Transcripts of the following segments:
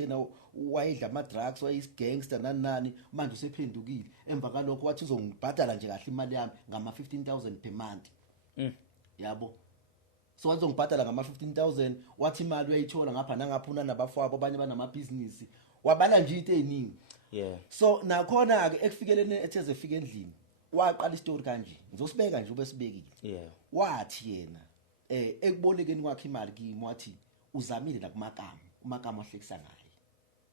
uthena wayedla ama drugs wayisgangster nani manje usephendukile emva kalokho wathi uzongibhadala nje kahle imali yami ngama 15,000 per month yabo so wazongibhadala ngama 15,000 wathi imali uyayithola ngapha nangaphuna nabafowabo abanye banamabhizinisi wabala nje into eziningi so nakhona ke ekufikeleni etheze efika endlini waqala istory kanje ngizosibeka nje ube sibekile wathi yena ekubolekeni kwakhe imali kimi wathi uzamile la umakama wahlekisa naye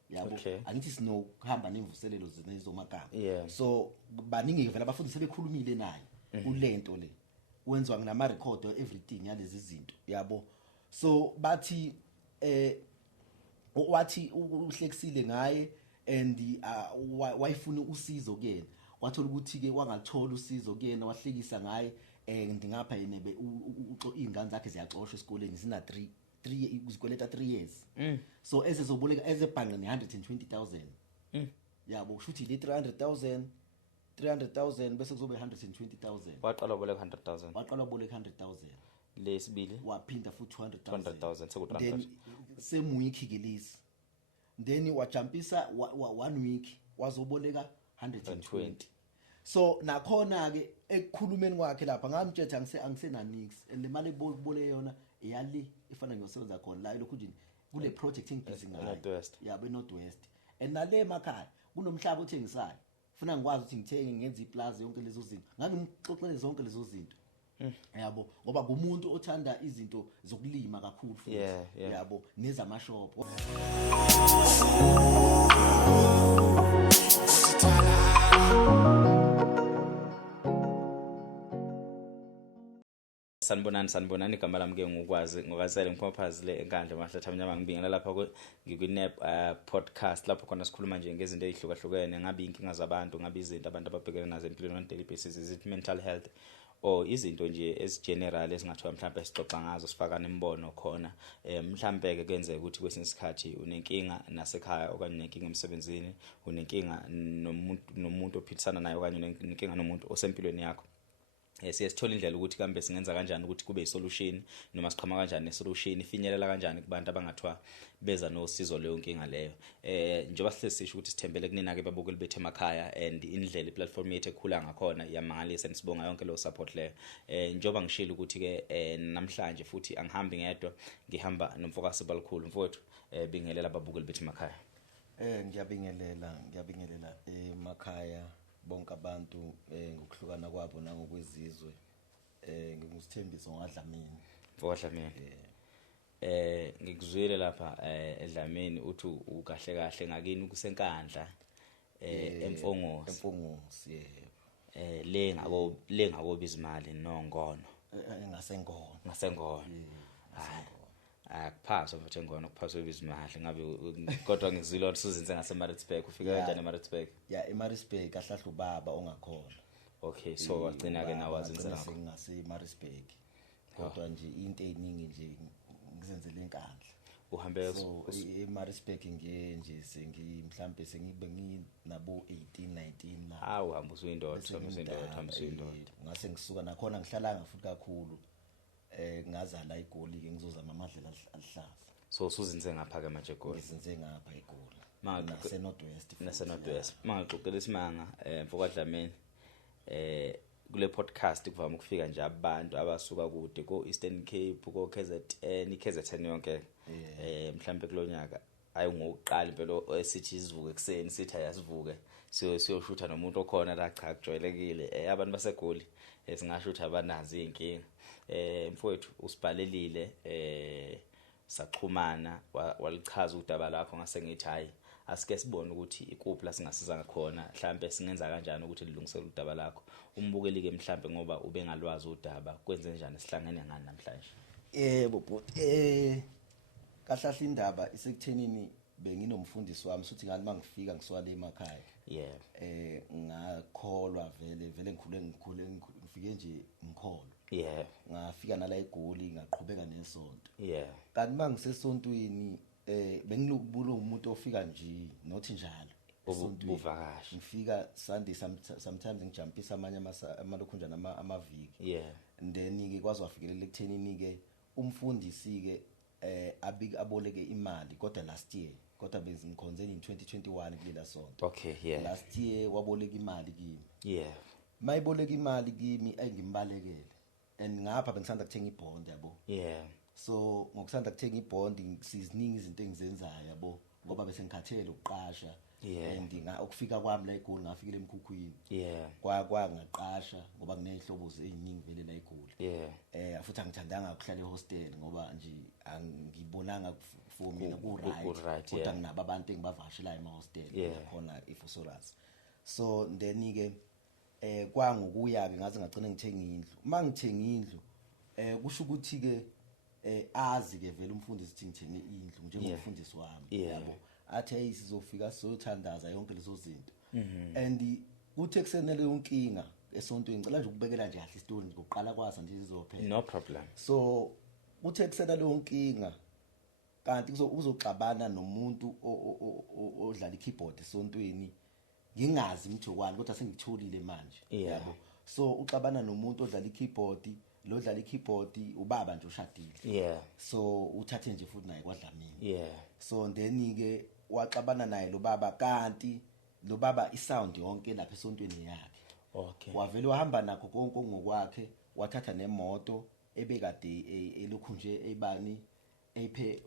yabo angithi sinokuhamba nemvuselelo zezomakama so baningi vele abafundi sebekhulumile naye kulento le wenziwa ngama record everything yalezi zinto yabo so bathi wathi uhlekisile ngaye and wayifuna usizo kuyena wathola ukuthi ke wangathola usizo kuyena wahlekisa ngaye ngingapha yena ingane zakhe ziyaxoshwa esikoleni zina 3 izikweleta 3 years so ezezoboleka ezebhange ne 120,000 yabo kushuthi le 300,000 bese kuzobe 120,000 waqala uboleka 100,000 waqala uboleka 100,000 lesibili waphinda futhi 200,000 sekutransfer then same week gelisi then wajumpisa 1 week wazoboleka 120 so nakhona ke ekukhulumeni kwakhe lapha ngamthetha angisena nix and le mali ebole yona iyali ifana ngiyosebenza khona la lokhu nje kule project engibhizi ngayo yabo Northwest and nale emakhaya kunomhlaba othengisayo ufuna ngikwazi ukuthi ngithenge ngenza iplaza yonke lezo zinto ngangimxoxele zonke lezo zinto yabo ngoba kumuntu othanda izinto zokulima kakhulu futhi yabo nezamashop sanibonani igama lami ke ngokwazi ngokazele ngiphophazile enkandla mahlatha mnyama ngibingela lapha ngikwi-NEP podcast lapho khona sikhuluma nje ngezinto ezihlukahlukene ngabe inkinga zabantu ngabe izinto abantu ababhekene nazo empilweni on daily basis is it mental health or izinto nje ezigeneral esingathiwa mhlawumbe sixoxa ngazo sifaka nembono khona mhlawumbe ke kuyenzeka ukuthi kwesinye isikhathi unenkinga nasekhaya okanye unenkinga emsebenzini unenkinga nomuntu ophilisana naye okanye unenkinga nomuntu osempilweni yakho siyasithola indlela ukuthi kambe singenza kanjani ukuthi kube isolution noma siqhama kanjani nesolution ifinyelela kanjani kubantu abangathwa beza nosizo leyo nkinga leyo njengoba sisho ukuthi sithembele kunina ke babukeli bethu emakhaya and indlela iplatform yethu ekhula ngakhona yamangalisa nisibonga yonke lo support leyo njengoba ngishilo ukuthi ke namhlanje futhi angihambi ngedwa ngihamba nomfokasi balikhulu mfowethu bingelela babukeli bethu emakhaya ngiyabingelela emakhaya bonke abantu ngokuhlukana kwabo nangokwezizwe ngingusithembiso ngadlamini Dlamini ngikuzwile lapha eDlamini uthi ukahle kahle ngakini ukusenkandla emfongosi le ngako bizimali nongono ngasengono akuphaswa mfethu ngono kuphaswa bizimali ngabe kodwa ngizilo usuzinze ngaseMaritzburg ufika kanjani eMaritzburg eMaritzburg ahlahla ubaba ongakhona okay so wagcina ke nawe wazinze lapho ngaseMaritzburg kodwa nje into eziningi nje ngizenzele enkandla uhambe eMaritzburg nje mhlambe sengibe nginabo 18 19 la uhamba usuyindoda ngase ngisuka nakhona ngihlalanga futhi kakhulu ngazala iGoli ke ngizozama amadlela alihlaza so usuzinze ngapha ke manje eGoli ngizinze ngapha eGoli naseNorthwest mangaxoxela isimanga mfokadlamini kule podcast kuvama ukufika nje abantu abasuka kude ko Eastern Cape ko KZN yonke mhlambe kulonyaka ayi ngokuqala impela esithi isivuke ekseni sithi ayasivuke siyoshutha nomuntu okhona la cha kujwayelekile abantu baseGoli singashutha abanazi inkinga mfowethu usibhalelile saxhumana walichaza udaba lakho ngase ngithi hayi asike sibone ukuthi ikuphi la singasiza ngakhona mhlambe singenza kanjani ukuthi lidungisele udaba lakho umbukeli ke mhlambe ngoba ube ngalwazi udaba kwenze njani sihlangene ngani namhlanje bhuti kahlahla indaba isekuthenini benginomfundisi wami suthi ngani mangifika ngiswale emakhaya ngakholwa vele ngikhule ngifike nje ngikholwa ngafika nala eGoli ngaqhubeka nesonto kanti mangisesontweni bengilokubulo umuntu ofika nje nothi njalo uvakashi ngifika Sunday sometimes ngijumpisa amanye amalokhunjana amaviki and then ke kwazi wafikelela ekuthenini ke umfundisi ke aboleke imali kodwa last year kodwa bezingikhonze in 2021 kulela sonto. Okay, yeah. Last year waboleka imali kimi. Yeah. Mayiboleka imali kimi ayingimbalekele. And ngapha bengisanda kuthenga ibond yabo. Yeah. So ngokusanda kuthenga ibond siziningi izinto engizenzayo yabo ngoba bese ngikhathele ukuqasha. Yeah. And ukufika kwami la eGoli ngafikela emkhukhwini. Yeah. Ngaqasha ngoba kunezihlobo eziningi vele la eGoli. Yeah. Futhi angithandanga ukuhlala ehostel ngoba nje angibonanga for mina ku right kodwa nginabo abantu engibavashelayo emahostel khona eFosorus. So then ke kwangokuya ke ngaze ngagcina ngithenga indlu. Mangithenga indlu kusho ukuthi ke azi ke vele umfundisi ukuthi ngithenge indlu njengomfundisi wami yabo. Athi hey sizofika sizothandaza yonke lezo zinto. And kuthe kusenele inkinga esontweni ngicela nje ukubekela nje kahle istory ngokuqala kwasa nje izophela. No problem. So kuthe kusenele inkinga kanti uzoxabana nomuntu odlala ikeyboard esontweni ngingazi ngithokwani kodwa sengitholile manje yabo. So uxabana nomuntu odlala ikeyboard lo dlala ikeyboard ubaba nje ushadile. So uthathe nje futhi naye kwaDlamini. So then ke waxabana naye lo baba kanti lo baba isound yonke lapha esontweni yakhe. Okay. Wavele wahamba nakho konke ngokwakhe wathatha nemoto ebekade elokhu nje ebani ephe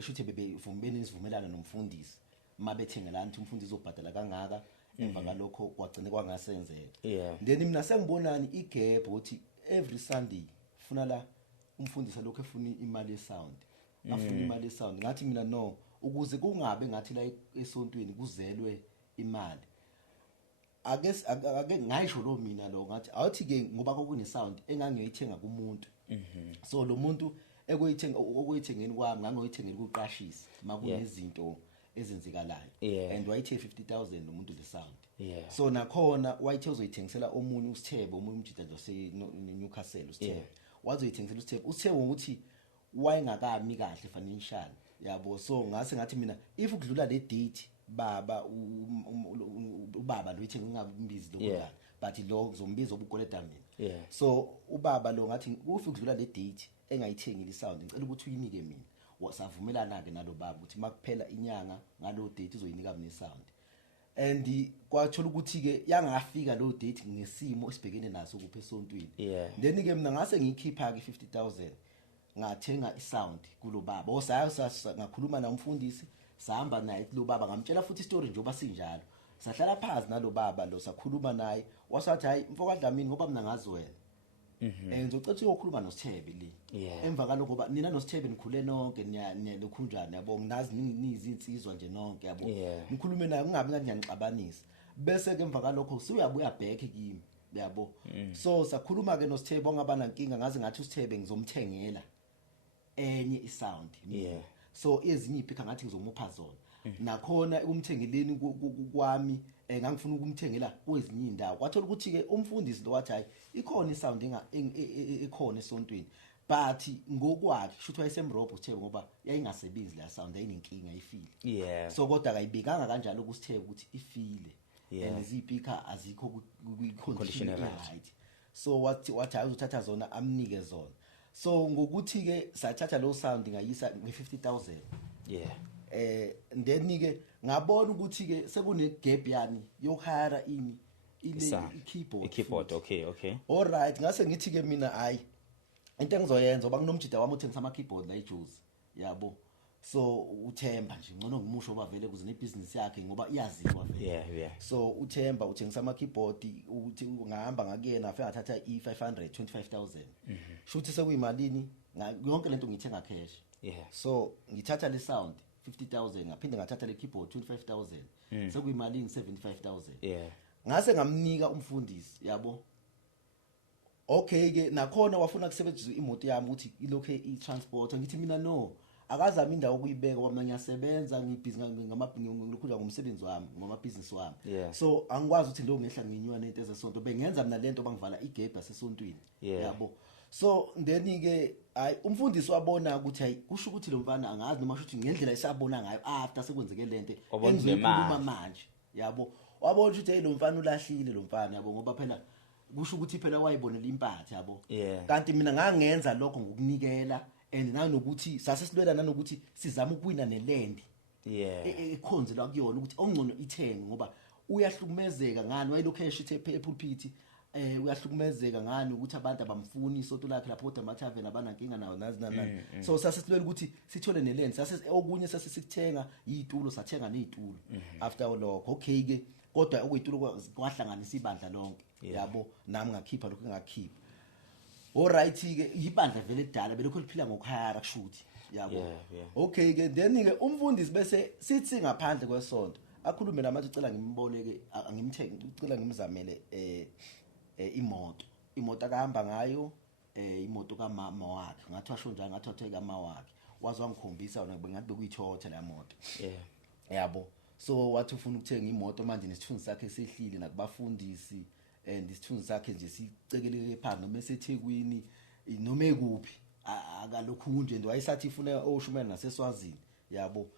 shuthi bebevumelene isivumelana nomfundisi mabethengela nti umfundisi uzobhadala kangaka emva ngalokho kwagcine kwangasenzeka. Then mina sengibonani igap ukuthi every Sunday funa la umfundisi lokho efuna imali yesound. Afuna imali yesound ngathi mina no ukuze kungabe ngathi la esontweni kuzelwe imali. Ake ngayisho lo mina lo ngathi awuthi ke ngoba kokune sound engangiyithenga kumuntu. So lo muntu okuyithengeni kwami ngangoyithengela kuqashisa makunezinto ezenzekalayo and wayithe 50,000 umuntu le sound. So nakhona wayithe uzoyithengisela omunye uSithebe omunye umjida nje Newcastle uSithebe wazoyithengisela uSithebe ukuthi wayengakami kahle financial yabo. So ngase ngathi mina if ukudlula le date baba ubaba lo yithenga ngingabimbizi lokudlala but lo uzombiza obukoleta mina. So ubaba lo ngathi if ukudlula le date engayithengile isound ngicela ukuthi uyinike mina. Wasavumelana ke nalo baba ukuthi makuphela inyanga ngalo date uzoyinika mina isound. And kwathola ukuthi ke yangafika lo date ngesimo esibhekene naso kuphe esontweni. Then ke mina ngase ngiyikhipha ke 50,000 ngathenga isound kulo baba. Osaya ngakhuluma nomfundisi sahamba naye kulo baba ngamtshela futhi istory nje oba sinjalo. Sahlala phansi nalo baba lo sakhuluma naye wasathi hayi mfoka Dlamini ngoba mina ngazi wena. Ngizocela ukukhuluma noSithebe le. Emva kaloko ngoba nina noSithebe nikhule nonke niyakhunjana yabo nginazi nizinsizwa nje nonke yabo. Ngikhulume naye ungabi ngathi ngiyanixabanisa. Bese ke emva kaloko uyabuya back kimi yabo. So sakhuluma ke noSithebe ongaba nankinga ngaze ngathi uSithebe ngizomthengela enye isound. So ezinye iphika ngathi ngizomupha zona. Nakhona umthengeleni kwami ngangifuna ukumthengela kwezinye indawo. Kwathola ukuthi ke umfundisi lo wathi hayi ikhona isound ekhona esontweni but ngokwakhe shuthi wayesemrobho uSithebe ngoba yayingasebenzi la sound ayinenkinga ifile. So kodwa akayibekanga kanjalo kuSithebe ukuthi ifile and izipika azikho ku-condition right. So wathi hayi uzothatha zona amnike zona. So ngokuthi ke sathatha lo sound ngayisa nge50,000. Then ke ngabona ukuthi ke sekune gap yani yokuhira ile keyboard. Okay. All right ngase ngithi ke mina hayi into engizoyenza ngoba kunomjida wami uthengisa ama keyboard la eJozi yabo. So uThemba nje ngcono ngimusho oba vele kuze nebusiness yakhe ngoba iyaziwa vele. So uThemba uthengisa ama keyboard uthi ngahamba ngakuyena afika ngathatha i525,000. Shuthi sekuyimalini yonke lento ngithenga cash. So ngithatha le sound 50,000 ngaphinde ngathatha le keyboard 25,000 sekuyimalini 75,000. Ngase ngamnika umfundisi yabo. Okay ke nakhona wafuna kusebenzisa imoto yami ukuthi ilokhe i-transport ngithi mina no akazama indawo ukuyibeka kwamanye yasebenza ngibhizinisi ngikukhula ngomsebenzi wami ngamabusiness wami. So angikwazi ukuthi lo ngehla nginywa nento ezesonto bengenza mina lento bangivala igap yasesontweni yabo. So then ke hayi umfundisi wabona ukuthi hayi kusho ukuthi lo mfana angazi noma shuthi ngendlela esabona ngayo after sekwenzeke lento engizokhuluma manje yabo. Wabona ukuthi hey lo mfana ulahlile lo mfana yabo ngoba phela kusho ukuthi phela wayibonela impathe yabo. Kanti mina ngangenza lokho ngokunikela and nanokuthi sase silwela nanokuthi sizama ukuwina neland Yeah. ekhonzelwa kuyona ukuthi ongcono ithenge ngoba uyahlukumezeka ngani wayilokho eshithe epulpit uyahlukumezeka ngani ukuthi abantu abamfuni isoto lakhe lapho kodwa amathaveni abanankinga nawo nazi nani so sasesibele ukuthi sithole neland okunye sasesithenga izitulo sathenga nezitulo after lokho okay ke kodwa okuyitulo kwahlanganisa ibandla lonke yabo nami ngakhipha lokho engakhipha alright ke ibandla vele edala belokho liphila ngokuhara kushuthi yabo okay ke then ke umfundisi bese sithi ngaphandle kwesonto akhulume namathi ucela ngimboleke ngimthenge ucela ngimzamele imoto akahamba ngayo imoto kamama wakhe ngathi washo njalo ngathi wathe kama wakhe wazwa ngikhombisa yona bengathi bekuyithothe la moto yabo so wathi ufuna ukuthenga imoto manje nesithunzi sakhe sehlile nakubafundisi and isithunzi sakhe nje sicekeleke phansi noma eseThekwini noma ekuphi akalokhu nje nje wayesathi ifuna oshumela naseSwazini yabo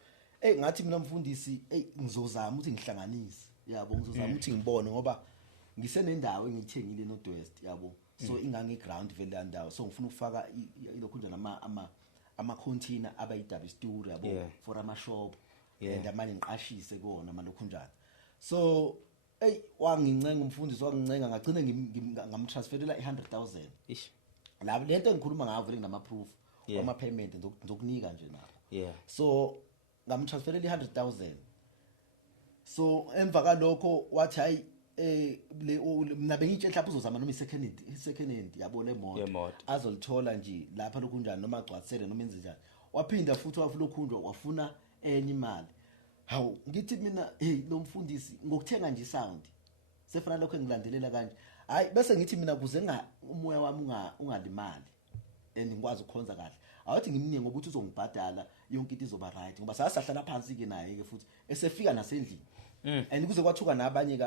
ngathi mina mfundisi ngizozama ukuthi ngihlanganise yabo ngizozama ukuthi ngibone ngoba ngisenendawo engithengile noDwest yabo so ingange ground vele landawo so ngifuna ukufaka ilokhu nje ama container abayidaba story yabo for ama shop and amanye ngiqashise kuona malokhu njalo so wangincenga umfundisi wangincenga ngagcina ngamtransferela 100,000 ish la lento engikhuluma ngayo vele ngama proof ama payment ngizokunika nje nabo so ngamtransferela 100,000 so emva kalokho wathi hayi mina bengitshela mhlawumbe uzozama noma second hand yabo le moto azolithola nje lapha lokhu njani noma agcwathisele noma enze njani waphinda futhi wafulokhunjwa wafuna enye imali hawu ngithi mina lo mfundisi ngokuthenga nje sound sefana lokho engilandelela kanje hayi bese ngithi mina kuze umoya wami ungalimali ngikwazi ukukhonza kahle awuthi ngimningi ngokuthi uzongibhadala yonke into izoba right ngoba sasahlala phansi ke naye ke futhi esefika nasendlini and kuze kwathuka nabanye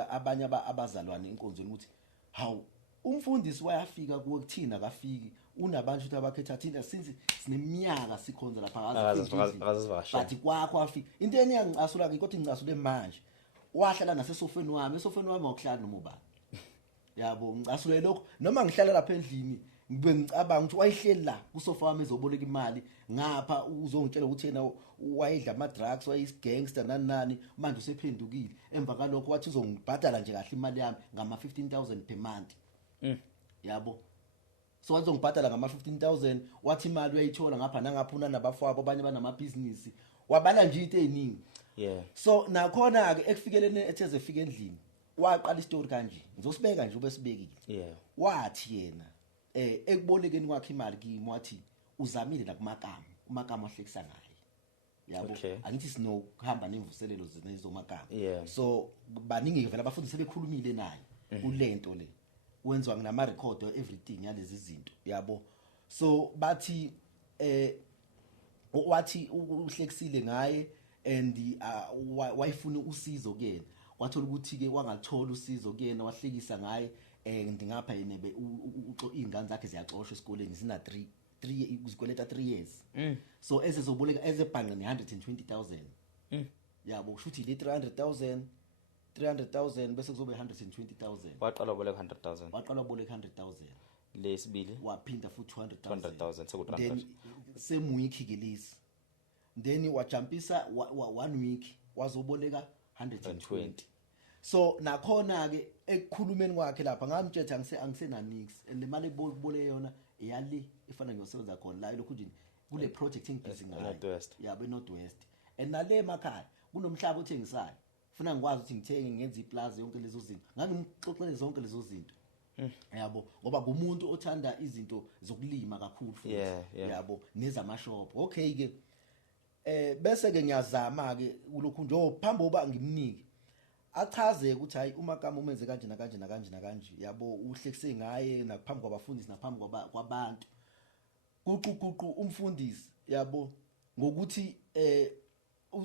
abazalwane enkonzweni ukuthi hawu umfundisi wayafika kuwe kuthina kafiki unabantu ukuthi abakhetha thina since sineminyaka sikhonza lapha ngazi kwakho afika into eniyangicasula ke kodwa ngicasule manje wahlala nasesofeni wami wakuhlala noma ubani yabo ngicasule lokho noma ngihlala lapha endlini ngibe ngicabanga ukuthi wayihleli la kusofa wami ezoboleka imali ngapha uzongitshela ukuthi yena wayedla ama drugs wayisgangster nani manje usephendukile emva kalokho wathi uzongibhadala nje kahle imali yami ngama 15,000 per month yabo so wazongibhadala ngama 15,000 wathi imali uyayithola ngapha nangaphuna nabafowabo abanye banama business wabala nje into eziningi so nakhona ke ekufikelene etheze efika endlini waqala istory kanje ngizosibeka nje ubesibekile wathi yena ekubolekeni kwakhe imali kimi wathi uzamile la umakama ahlekisa naye yabo angithi sinokuhamba nemvuselelo zenezomakama so baningi vele abafundi sebekhulumile naye kulento le wenziwa ngama record everything yalezi zinto yabo so bathi wathi uhlekisile ngaye and wayifuna usizo kuyena wathola ukuthi ke wangalithola usizo kuyena wahlekisa ngaye ngingapha yenebe ingane zakhe ziyaxoshwa esikoleni zina 3 uzikweleta 3 years so esezoboleka ezebhange ne120,000 yabo kushuthi le 300,000 bese kuzobe 120,000 waqala uboleka 100,000 waqala uboleka 100,000 lesibili waphinda futhi 200,000 sekuthi then same week ke lesi then wajumpisa 1 week wazoboleka 120 so nakhona ke ekukhulumeni kwakhe lapha ngamtshela angisena nix and le mali ebole yona iyali ifana ngiyosebenza khona la lokhu nje kule project engibhizi ngayo yabo eNorthwest and nale emakhaya kunomhlaba othengisayo ufuna ngikwazi ukuthi ngithenge ngenze iplaza yonke lezo zinto ngangimxoxele zonke lezo zinto yabo ngoba kumuntu othanda izinto zokulima kakhulu futhi yabo nezamashop okay ke bese ke ngiyazama ke kulokhu nje phambi koba ngimnike achaze ukuthi hayi umakama umenze kanje nakanje yabo uhlekise ngaye naphambi kwabafundisi naphambi kwabantu kuquququ umfundisi yabo ngokuthi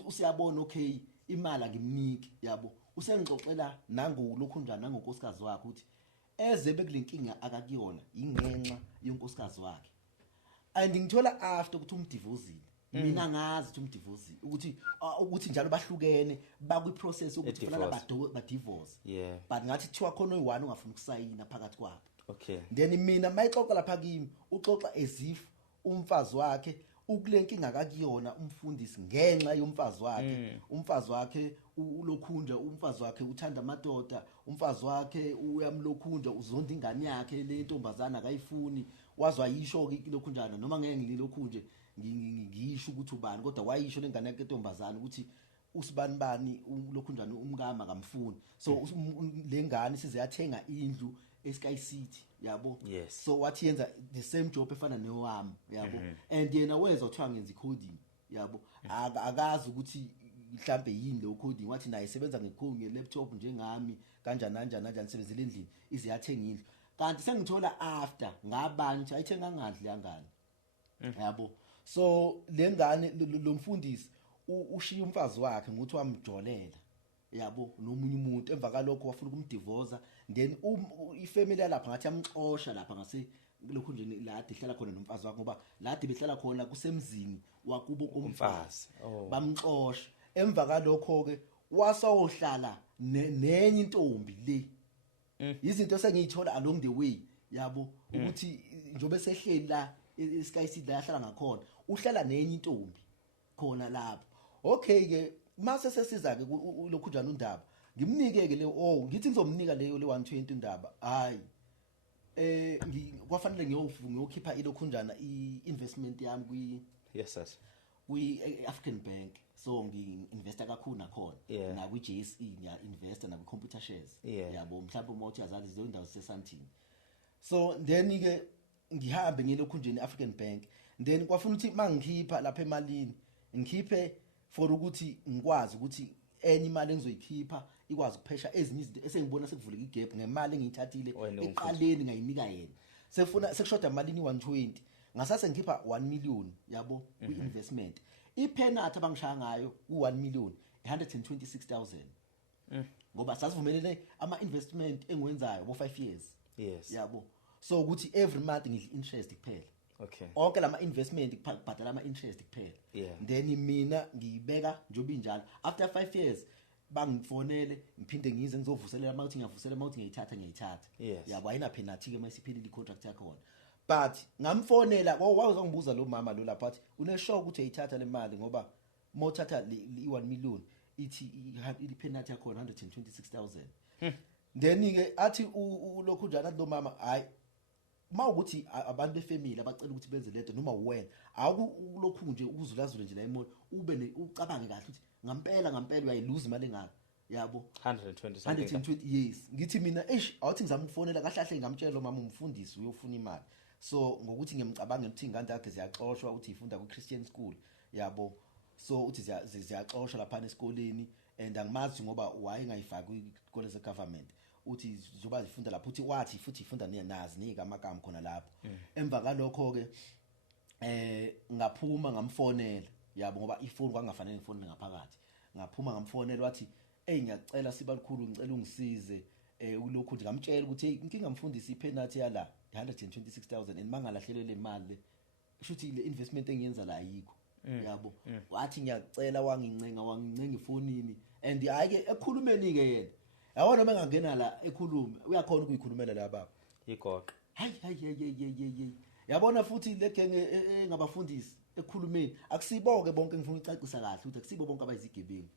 usiyabona okay imali ngimnike yabo usengixoxela nangokulokhu njani nangonkosikazi wakhe ukuthi eze bekulenkinga akakuyona ingenxa yonkosikazi wakhe and ngithola after ukuthi umdivozile mina ngazi ukuthi umdivorce ukuthi njalo bahlukene bakwi process ukuthi kufanele ba divorce but ngathi thiwa khona oyi1 ongafuna ukusayina phakathi kwabo okay then mina mayixoxa lapha kimi uxoxa as if umfazi wakhe ukulenkinga akakuyona umfundisi ngenxa yomfazi wakhe umfazi wakhe ulokhunja umfazi wakhe uthanda amadoda umfazi wakhe uyamlokhunja uzonda ingane yakhe le ntombazana akayifuni wazwa yisho ke lokhunjana noma ngeke ngililokhunje ngisho ukuthi ubani kodwa wayisho lengane yakhe entombazana ukuthi usibani bani lokhunjana umkama kamfuni so lengane size yathenga indlu eSky City yabo so wathi yenza the same job efana newami yabo and yena weza uthiwa ngenza coding yabo akazi ukuthi mhlambe yini lo coding wathi naye isebenza nge-laptop njengami kanjani sebenzele endlini ize yathenga indlu kanti sengithola after ngabani ayithenga ngandle yangane yabo so lengane lo mfundisi ushiya umfazi wakhe ngokuthi wamjolela yabo nomunye umuntu emva kalokho wafuna ukumdivorce then ifamily lapha ngathi yamxosha lapha ngase lokho nje la ehlala khona nomfazi wakhe ngoba la behlala khona kusemzini wakubo umfazi bamxosha emva kalokho ke wasawohlala nenye intombi le izinto sengiyithola along the way yabo ukuthi njobe sehleli la eSky City la yahlala ngakhona uhlala nenye intombi khona lapho okay ke mase sesiza ke lokhu njani undaba ngimnike ke le ngithi ngizomnika leyo le 120 undaba hayi kwafanele ngiyokhipha ilokhu njana iinvestment yami kwi African Bank so ngiinvesta kakhulu nakhona na kwi JSE ngiya investa na kwi computer shares yabo mhlawumbe umothi yazazi izo indawo sesantini so then ke ngihambe ngilokhu njeni African Bank then kwafuna ukuthi mangikhipha lapha emalini ngikhiphe for ukuthi ngikwazi ukuthi enye imali engizoyikhipha ikwazi ukuphesha ezinye izinto esengibona sekuvuleka igap ngemali engiyithathile eqaleni ngayinika yena sefuna sekushoda malini 120 ngasase ngikhipha 1 million yabo kwi-investment ipenalty abangishaya ngayo ku 1 million 126,000 ngoba sasivumelene ama-investment engiwenzayo bo 5 years yabo so ukuthi every month ngidla interest kuphela okay onke lama investment kubhadala ama interest kuphela then mina ngiyibeka njobe injalo after 5 years bangifonele ngiphinde ngize ngizovuselela mawuthi ngiyavusela mawuthi ngiyithatha yabo ayina penalty ke masiphelile icontract yakhe khona but ngamfonela wawuzongibuza lo mama lo lapha athi uneshow ukuthi ayithatha le mali ngoba mothatha i1 million ithi ipenalty yakhe khona 126,000 then ke athi lokhu njana lo mama hayi mawukuthi abantu befamily abacela ukuthi benze lento noma wena awukulokhu nje ukuzulazula nje la emoto ube ucabange kahle ukuthi ngampela uyayiluza imali engaka yabo 120 yes ngithi mina awuthi ngizamfonela kahlahle ngamtshela lo mama umfundisi uyofuna imali so ngokuthi ngiyamcabanga ukuthi ingane zakhe ziyaxoshwa ukuthi ifunda ku Christian school yabo so uthi ziyaxoshwa lapha esikoleni and angimazi ngoba wayengayifaki kwikole ze government uthi zoba zifunda lapho uthi wathi futhi ifunda nazi nika amagama khona lapho emva kalokho ke ngaphuma ngamfonela yabo ngoba ifoni kwangafanele ngifone ngaphakathi ngaphuma ngamfonela wathi ngiyacela siba likhulu ngicela ungisize ulokhu nje ngamtshela ukuthi inkinga mfundisi ipenalty yala 126,000 and mangalahlelwe le mali kushuthi le investment engiyenza la ayikho yabo wathi ngiyacela wangincenga ifonini and ayike ekhulumeni ke yena yabona noma engangena la ekhulume uyakhona ukuyikhulumela la baba igoqo hayi yabona futhi le genge engabafundisi ekhulumeni akusiboke bonke ngifuna ucacisa kahle ukuthi akusibo bonke abayizigebengu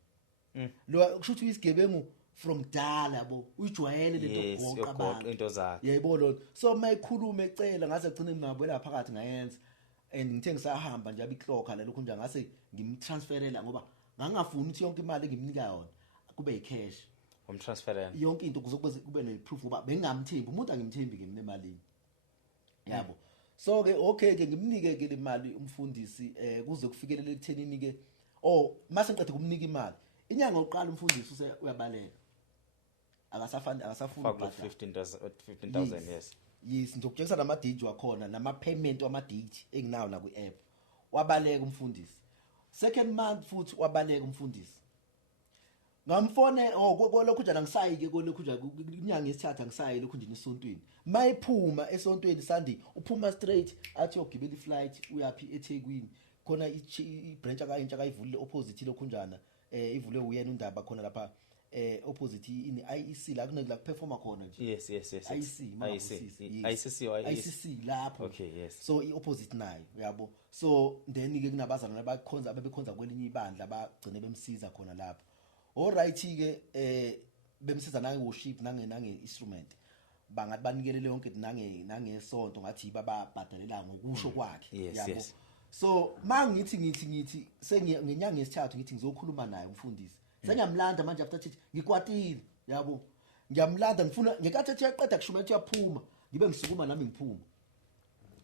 lo kusho ukuthi isigebengu from dala yabo uyijwayele lento goqa abantu into zakhe yebo lo so mayikhulume ecela ngase gcine ngingabuyela phakathi ngayenza and ngithe ngisahamba nje abiclock la lokho nje ngase ngimtransferela ngoba ngangafuni ukuthi yonke imali engimnika yona kube yicash umtransferela yonke into kuzokuba kube neproof ngoba bengingamthembi umuntu angimthembi ke mina emalini yabo so ke okay ke ngimnike ke le mali umfundisi kuze kufikelele ekuthenini ke mase ngiqede kumnika imali inyanga oqala umfundisi uyabaleka akasafuni 15,000 yes ngizokutshengisa nama date wakhona nama payment wama date enginawo na ku app wabaleka umfundisi second month futhi wabaleka umfundisi ngamfone lokhu njana ngisayike lokhu nje inyanga yesithatha ngisayi lokhu nje esontweni mayiphuma esontweni sandi uphuma straight athi yogibela iflight uyapi eThekwini khona ibranch akayentsha akayivulile opposite lokhu njana ivule uyena undaba khona lapha opposite in IEC la kunekula performa khona nje yes IEC ICC lapho okay yes so iopposite nayo yabo so then ke kunabazana abakhonza abebekhonza kwelinye ibandla abagcine bemsiza khona lapho alright ke bemsiza nange worship nange instrument bangathi banikele yonke nange sonto ngathi bababhadalela ngokusho kwakhe yabo so mangithi sengenyanga yesithathu ngithi ngizokhuluma naye umfundisi sengiyamlanda manje after that ngikwatile yabo ngiyamlanda ngifuna ngekathi ethi yaqeda kushuma ethi yaphuma ngibe ngisukuma nami ngiphuma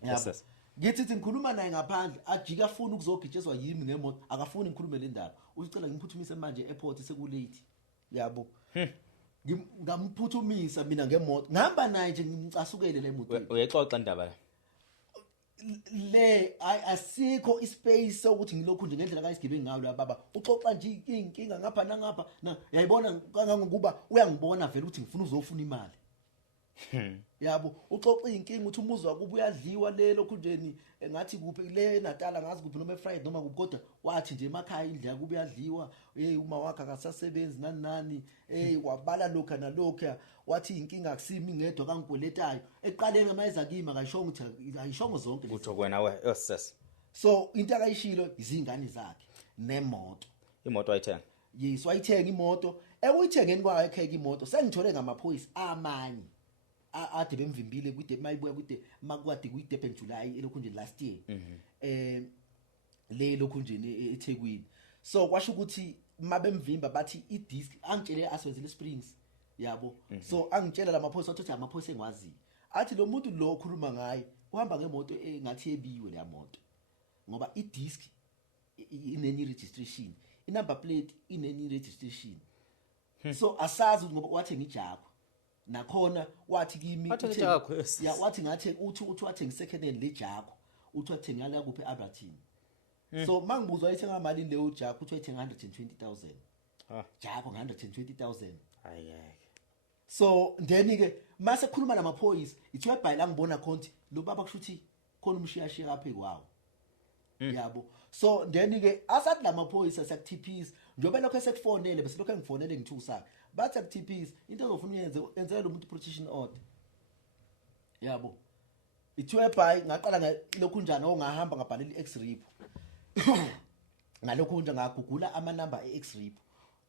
yabo ngithi ngikhuluma naye ngaphandle ajika afuna ukuzogitshezwa yimi ngemoto akafuni ngikhulume le ndaba ucela ngiphuthumise manje airport sekulate yabo ngamphuthumisa mina ngemoto ngihamba naye nje ngimcasukele le moto uyexoxa indaba le asikho ispace sokuthi ngilokhu nje ngendlela kayisigibeni ngayo la baba uxoxa nje inkinga ngapha nangapha yayibona kangangokuba uyangibona vele ukuthi ngifuna uzofuna imali yabo uxoxa inkinga uthi umuzwa kuba uyadliwa le lokhu nje ngathi kuphi le Natal ngazi kuphi noma eFriday noma kuphi kodwa wathi nje emakhaya indlela kuba uyadliwa uma wakhe akasasebenzi nani wabala lokho nalokho wathi inkinga akusimi ngedwa kangikweletayo eqaleni ngamayeza kimi akayishongo ukuthi ayishongo zonke lezi utho kwena we yosses so into akayishilo izingane zakhe nemoto imoto ayithenga yes wayithenga imoto ekuyithengeni kwayo ekheke imoto sengithole ngamaphoyisa amanye ade bemvimbile kude mayibuya kude makwade kuyiDurban July elokhu nje last year le lokhu nje eThekwini so kwasho ukuthi mabemvimba bathi idisk angitshele aswezile Springs yabo so angitshela lamaphoyisa wathi amaphoyisa engwazi athi lo muntu lo okhuluma ngaye uhamba ngemoto engathi yebiwe le moto ngoba idisk ineni registration inumber plate ineni registration so asazi ngoba wathi ngijako nakhona wathi kimi ya wathi ngathi uthi wathi ngisecond hand le jako uthi wathi ngala kuphi Albertine so mangibuzwa ayithenga imali leyo jako uthi wayithenga 120,000 jako 120,000 ayeke so then ke mase khuluma namaphoyisa ithi webhayila ngibona konti lo baba kushuthi khona umshiyashiya lapha ekwawo yabo so then ke asathi lamaphoyisa sakuthiphisa njobe lokho esekufonele bese lokho engifonele ngithusa bathi akuthiphisa into ezofuna uyenze enzela lo muntu protection order yabo ithi webhay ngaqala lokhu njani ongahamba ngabhalela iX-rip ngalokho nje ngagugula ama number eX-rip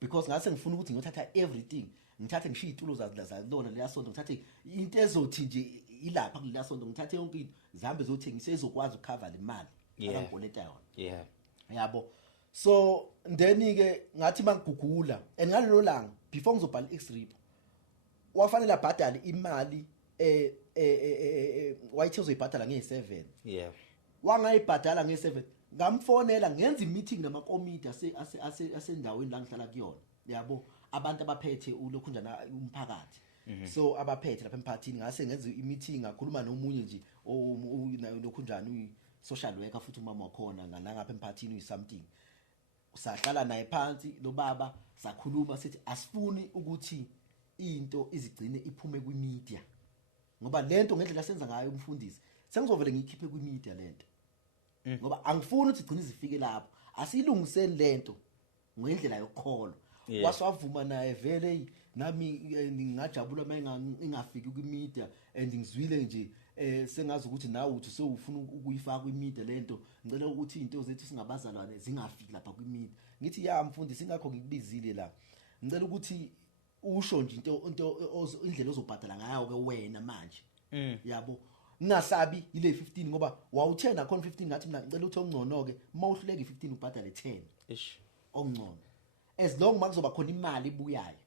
because ngase ngifuna ukuthi ngiyothatha everything ngithathe ngishiye itulo zalona leya sonto ngithathe into ezothi nje ilapha kuleya sonto ngithathe yonke into zihambe zothengisa ezokwazi ukucover le mali akangikoleta yona yabo so then ke ngathi mangigugula ngalelo langa before ngizobhala iX-rip wafanele abhadale imali wayithe uzoyibhadala nge7 wangayibhadala nge7 ngamfonela ngenza imeeting namakomiti asendaweni la ngihlala kuyona yabo abantu abaphethe ulokhu njana umphakathi so abaphethe lapha emphakathini ngase ngenza imeeting ngakhuluma nomunye nje lokhu njani social worker futhi umama wakhona ngalapha emphakathini something sahlala naye phansi lo baba sakhuluma sithi asifuni ukuthi into izigcine iphume kwimedia ngoba lento ngendlela senza ngayo umfundisi sengizovele ngiyikhiphe kwimedia lento ngoba angifuni ukuthi igcine izifike lapho asilungiseni lento ngendlela yokukholo waswavuma naye vele nami ngingajabula mangingafiki kwimedia and ngizwile nje sengazi ukuthi nawe uthi sewufuna ukuyifaka kwimedia lento ngicela ukuthi into zethu singabazalwane zingafiki lapha kwimedia ngithi ya mfundisi ingakho ngikubizile la ngicela ukuthi usho nje into indlela ozobhadala ngayo ke wena manje yabo ngingasabi ile 15 ngoba wawuthe nakhona 15 ngathi mina ngicela ukuthi ongcono ke mawuhluleke 15 ubhadale 10 ish ongcono as long makuzoba khona imali ibuyayo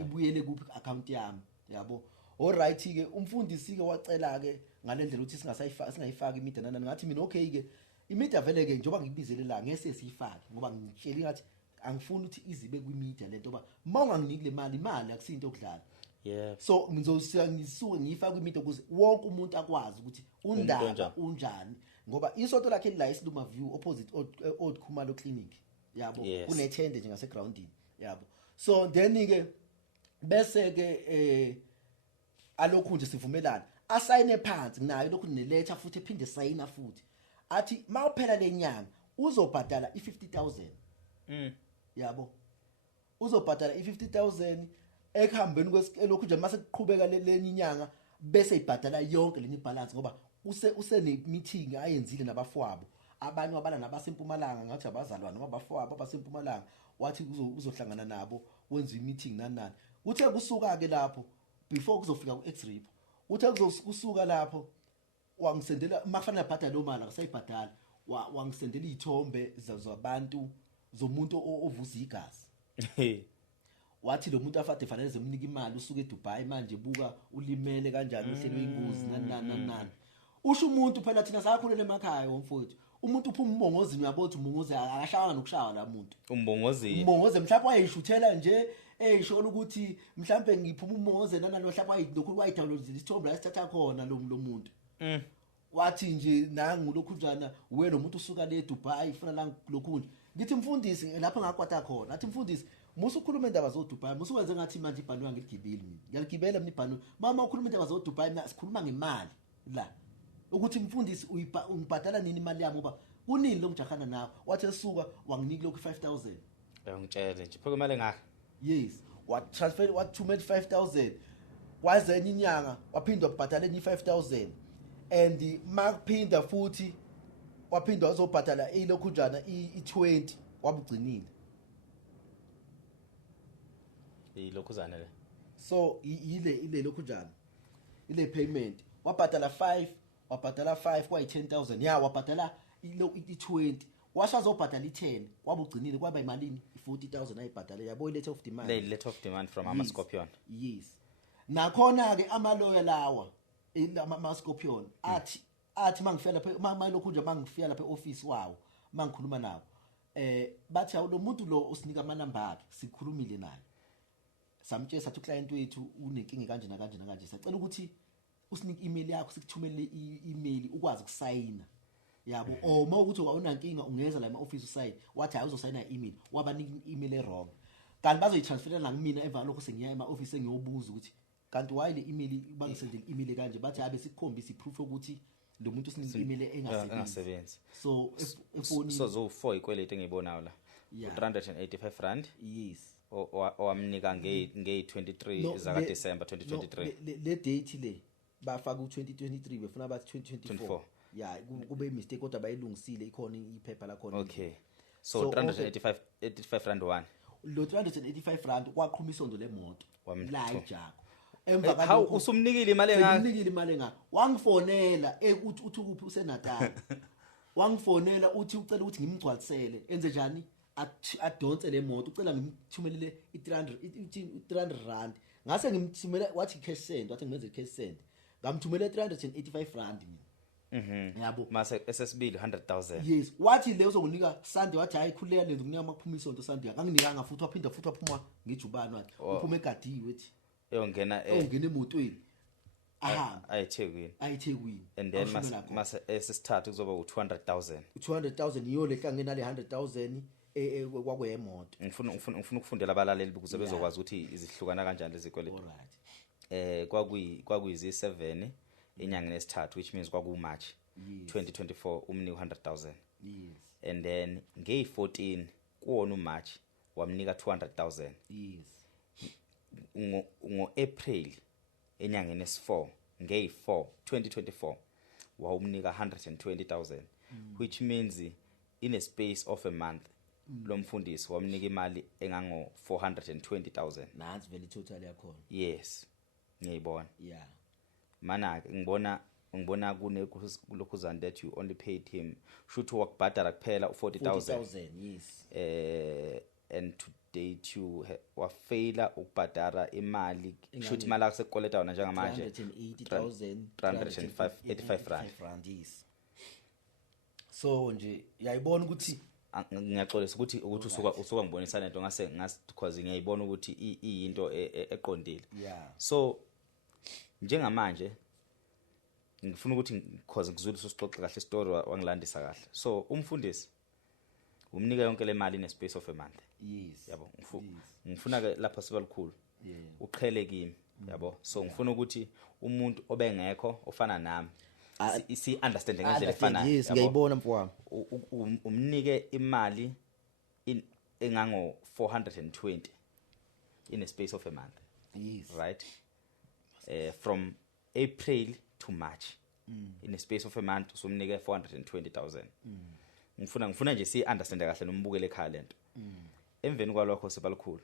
ibuyele kuphi account yami yabo alright ke umfundisi ke wacela ke ngalendlela ukuthi singayifaki imedia nana ngathi mina okay ke imedia vele ke njoba ngikubizele la ngeke siyifake ngoba ngitshela ngathi angifuni ukuthi izibe kwimedia lento ba mawunganginiki le imali akusinto okudlala so ngisuke ngiyifaka kwimedia ukuze wonke umuntu akwazi ukuthi undaba unjani ngoba isonto lakhe la esiluma view opposite old Khumalo clinic yabo kunethende nje ngase groundini yabo so then ke bese ke alokhu nje sivumelana asayine phansi nayo lokhu neletter futhi ephinde sayina futhi athi mawuphela lenyanga uzobhadala i50,000 yabo uzobhadala i50,000 ekuhambeni kwesikeloku nje mase kuqhubeka lenye inyanga bese ibhadala yonke lenye ibalance ngoba usene meeting ayenzile nabafowabo abanye wabala nabasempumalanga ngathi abazalwane noma abafowabo abasempumalanga wathi uzohlangana nabo wenza i-meeting nanani uthe kusuka ke lapho before kuzofika ku-X-Rip uthe kusuka lapho wangisendela makufanele abhadale lo mali akasayibhadala wangisendela izithombe zabantu zomuntu ovuza igazi wathi lo muntu afade fanele zemnika imali usuke eDubai manje buka ulimele kanjani uhlelwe ingozi nani usho umuntu phela thina sakhulele emakhaya womfowethu umuntu uphuma umbongozini uyabothi umbongozi akashaya nokushaya la muntu umbongozi mhlawumbe wayishuthela nje eyisho ukuthi mhlawumbe ngiphuma umbongozi nani mhlawumbe wayilokhu wayidownload isithombe la sithatha khona lo muntu wathi nje nangu lokhu njana wena umuntu usuka le eDubai ufuna la lokhu nje ngithi mfundisi lapha ngakwata khona athi mfundisi musu ukhuluma indaba zo Dubai musu wenze ngathi manje ibhanu ngigibeli mina ngiyaligibela mina ibhanu mama ukhuluma indaba zo Dubai mina sikhuluma ngemali la ukuthi mfundisi ungibhadala nini imali yami ngoba kunini lo mjahana nawe wathi esuka wanginika lokhu 5,000 ngitshele nje phela imali engaka yes what transfer what to make 5,000 kwaze enye inyanga waphindwa kubhadala enye 5,000 and makuphinda futhi waphindwa azobhadala ilokhu njana i20 wabugcinile ilokhuzana le so ile lokhu njani ile payment wabhadala 5 kwayi 10,000 ya wabhadala i20 wasazobhadala i10 wabugcinile kwaba imalini i40,000 ayibhadala yabo letter of demand letter of demand from ama Scorpion yes nakhona ke ama lawyer lawa ama Scorpion athi mangifika lapha lokhu nje mangifika lapha eoffice wawo mangikhuluma nabo bathi lo muntu lo usinika ama number akhe sikhulumile naye samtshela sathi uclient wethu unenkinga kanje kanje sacela ukuthi usinike email yakho sikuthumele i-email ukwazi ukusayina yabo uma ukuthi awunankinga ungeza la ema-office usayine wathi hayi uzosayina i-email wabanika i-email errong kanti bazoyitransferela ngimina emva lokho sengiya ema-office engiyobuza ukuthi kanti why le email bangisendele i-email kanje bathi habe sikukhombisa iproof ukuthi lo muntu usinika i-email engasebenzi so efoni so 4 ikwelete engiyibonayo la 385 rand yes owamnika nge-23 zaka December 2023 le date le bafaka u2023 befuna bathi 2024 yeah kube mistake kodwa bayilungisile ikhona iphepha la khona okay so 385 rand 1 lo 385 rand kwaqhuma isondo lemoto la ijako emva kalokho how usumnikile imali engaka wangifonela ukuthi uthi kuphi useNatal wangifonela uthi ucela ukuthi ngimgcwalisele enze njani adonse le moto ucela ngimthumelele i300 rand ngase ngimthumela wathi cash send wathi ngimenze cash send ngamthumela 385 rand mina yabo mase SSB 100,000 yes wathi le uzokunika Sunday wathi hayi khuleka lenza ukunika amaphuma isonto Sunday akanginikanga futhi waphinda aphuma ngijubani wathi uphuma egadiwe wethi eyongena emotweni ayithekwini and then mase esesithathu kuzoba u200,000 200,000 iyo lehlangena le 100,000 kwakweyemoto ngifuna ukufundela abalaleli ukuze bezokwazi ukuthi izihlukana kanjani lezi kweleti kwakuyizi 7 enyangeni esithathu which means kwaku March 2024 umnika 100,000 yes and then nge14 kuwona uMarch wamnika 200,000 yes ngo-April enyangeni es4 nge4 2024 wawumnika 120,000 which means in a space of a month lo mfundisi wamnika imali engango 420,000 nansi vele total yakho yes ngiyibona yeah mana ngibona kulokhuzana that you only paid him should wakubhadala kuphela u40,000 yes and to date you wafaila ukubhadala imali should imali yakho sekukoleta wona njengamanje 385 rand yes so nje yayibona ukuthi ngiyaxolisa ukuthi usuka ngibonisana into ngase because ngiyayibona ukuthi iyinto eqondile yeah so njengamanje ngifuna ukuthi because ngizulisa usixoxe kahle story wangilandisa kahle so umfundisi umnika yonke le mali in a space of a month yes yabo ngifuna ke lapha sibalukhulu uqhele kimi yabo so ngifuna ukuthi umuntu obengekho ofana nami si understanding ngendlela efanayo yes ngiyayibona mfowami umnike imali engango 420 in a space of a month, Yes. right? From April to March, in a space of a month usumnika 420,000. Ngifuna nje si understand kahle nombukele ekhaya lento. Emveni kwalokho sebalikhulu.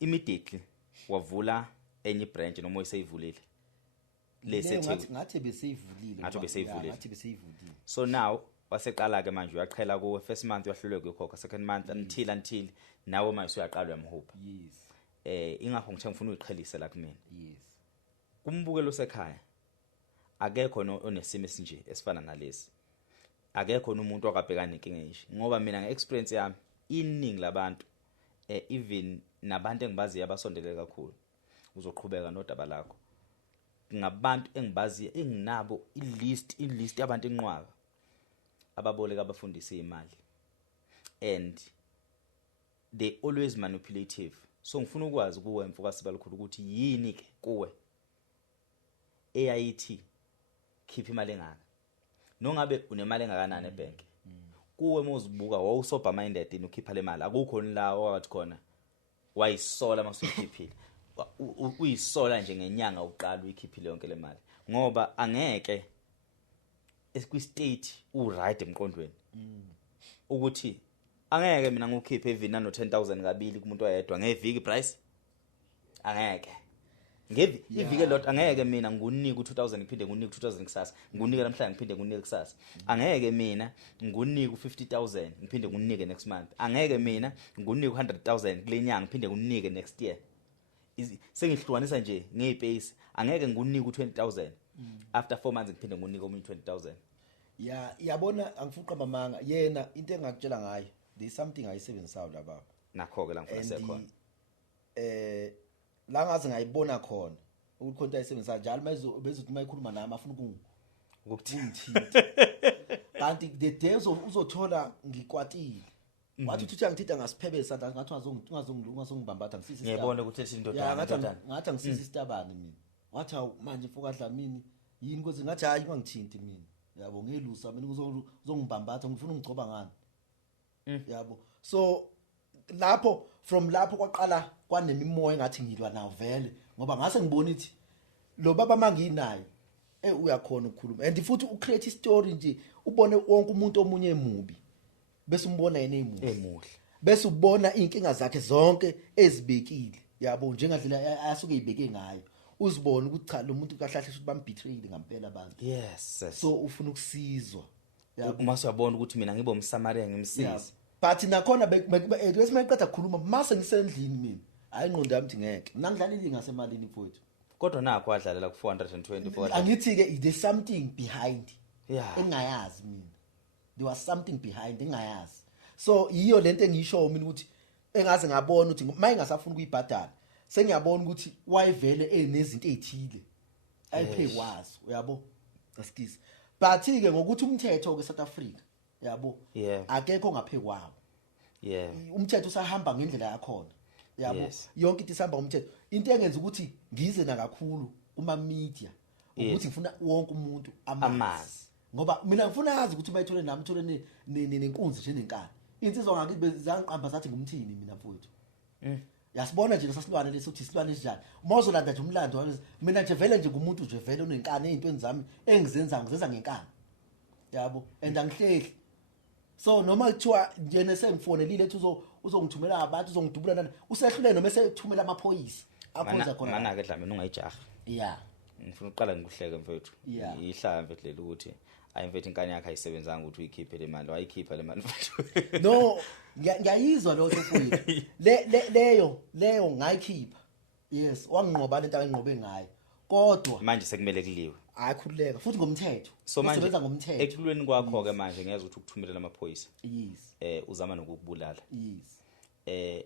Immediately wavula enye branch noma uyiseyivulile. Ngathi beseyivulile. Ngathi beseyivulile. So now waseqala ke manje uyaqhela ku first month uyahlulwe ukukhokha, second month until nawe manje uyaqala uyamhopa. Yes. Ingakho ngithe ngifuna uyiqhelise la kumina. Yes. Kumbukelo osekhaya akekho onesimo esinje esifana nalesi. Akekho umuntu okabhekana inkinga enje ngoba mina ngeexperience yami iningi labantu even nabantu engibaziyo abasondeleke kakhulu uzoqhubeka nodaba lakho. Ngabantu engibaziyo enginabo ilist yabantu enqwaba ababoleka abafundisi imali and they always manipulative. So ngifuna ukwazi kuwe mfoka Sibalikhulu ukuthi yini ke kuwe eyayithi khipha imali engaka nongabe unemali engakanani ebank kuwe mozibuka wawusober minded in ukhipha le mali akukho la owathi khona wayisola masukhiphile uyisola nje ngenyanga uqala uyikhiphile yonke le mali ngoba angeke esikwi state right emqondweni ukuthi angeke mina ngokhiphe evini no 10,000 kabili kumuntu oyedwa ngeviki price angeke ivike lot angeke mina ngunike u2000 ngiphinde ngunike u2000 kusasa ngunike namhlanje ngiphinde ngunike kusasa angeke mina ngunike u50,000 ngiphinde ngunike next month angeke mina ngunike u100,000 kule nyanga ngiphinde ngunike next year sengihlukanisa nje ngepace angeke ngunike u20,000 after 4 months ngiphinde ngunike omunye 20,000 yabona angifuqa mamanga yena into engakutshela ngayo there's something ayisebenzisayo lapha nakho ke la ngifuna sekhona la ngaze ngayibona khona ukuthi konke ayisebenzisa njalo bezothi mayikhuluma nami afuna ukungithinta kanti the day uzothola ngikwatile wathi uthi angithinta ngasiphebe sandla ngathi ungazongibambatha ngisisi ngiyabona ukuthi ethi indoda ngathi angisisi isitabane mina wathi manje mfoka Dlamini yini ukuthi ngathi hayi ungangithinti mina yabo ngelusa mina uzongibambatha ngifuna ungigcoba ngani yabo so lapho from lapho kwaqala kwanemimoya ngathi ngilwa nawo vele ngoba ngase ngibona ithi lo baba manginayo uyakhona ukukhuluma and futhi ucreate story nje ubone wonke umuntu omunye emubi bese umbona yena emuhle bese ubona inkinga zakhe zonke ezibekile yabo njengadlela asuke izibeke ngayo uzibona ukuthi cha lo muntu kahlahle ukuthi bambethrayile ngempela abantu yes so ufuna ukusizwa uma uyabona ukuthi mina ngibe umsamaria ngimsiza but nakhona bese mayiqeda ukukhuluma mase ngisendlini mina hayi ingqondo yami ngeke mina ngidlalile ngasemalini mfowethu kodwa nakho wadlalela ku 424 angithi ke there's something behind engayazi mina there was something behind engayazi so yiyo lento engisho mina ukuthi engaze ngabona ukuthi maye ngasafuna ukuyibhadala sengiyabona ukuthi wayivele nezinto ezithile ayiphe kwazo uyabo asikisi but ke ngokuthi umthetho ke South Africa yabo akekho ngaphe kwawo umthetho usahamba ngendlela yakhona yabo yonke into isihamba ngomthetho into engenza ukuthi ngize na kakhulu kuma media ukuthi ngifuna wonke umuntu amazi ngoba mina ngifuna yazi ukuthi bayithole nami thole nenkunzi nje nenkani insizwa ngakibe zangiqamba zathi ngumthini mina mfowethu yasibona nje lesasilwane lesothi isilwane esinjani mawuzolanda nje umlando mina nje vele nje ngumuntu nje vele onenkani ezintweni zami engizenza ngizenza ngenkani yabo and angihlehli so noma kuthiwa njene sengifonelile ethi uzongithumela abantu uzongidubula nani usehlule noma esethumela amaphoyisa akhonza khona mana ke Dlamini ungayijaha ngifuna uqala ngikuhleke mfethu ihlaka mfethu leli ukuthi ayimfethu inkani yakhe ayisebenzanga ukuthi uyikhiphe le mali wayikhipha le mali mfethu no ngiyayizwa lo mfowethu leyo ngayikhipha yes wanginqoba lento ayinqobe ngayo kodwa manje sekumele kuliwe ayakhululeka futhi ngomthetho so manje usebenza ngomthetho ekulweni kwakho ke manje ngiyeza ukuthi ukuthumelela amaphoyisa yes uzama nokukubulala yes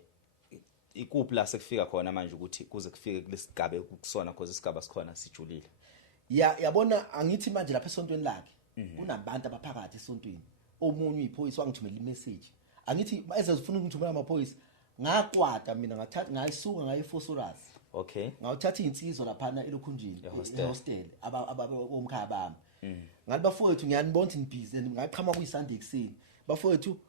ikuphi la sekufika khona manje ukuthi kuze kufike kulesigaba kusona because isigaba sikhona sijulile yabona angithi manje lapha esontweni lakhe kunabantu abaphakathi esontweni omunye uyiphoyisa wangithumela imessage angithi ezezifuna ukungithumela amaphoyisa ngakwata mina ngathatha ngayisuka ngayifosorus okay ngawuthatha insizwa lapha elokhunjini ehostel abomkhaya bami ngathi bafowethu ngiyanibona ukuthi nibhizi ngaqhama kuyiSunday ekseni bafowethu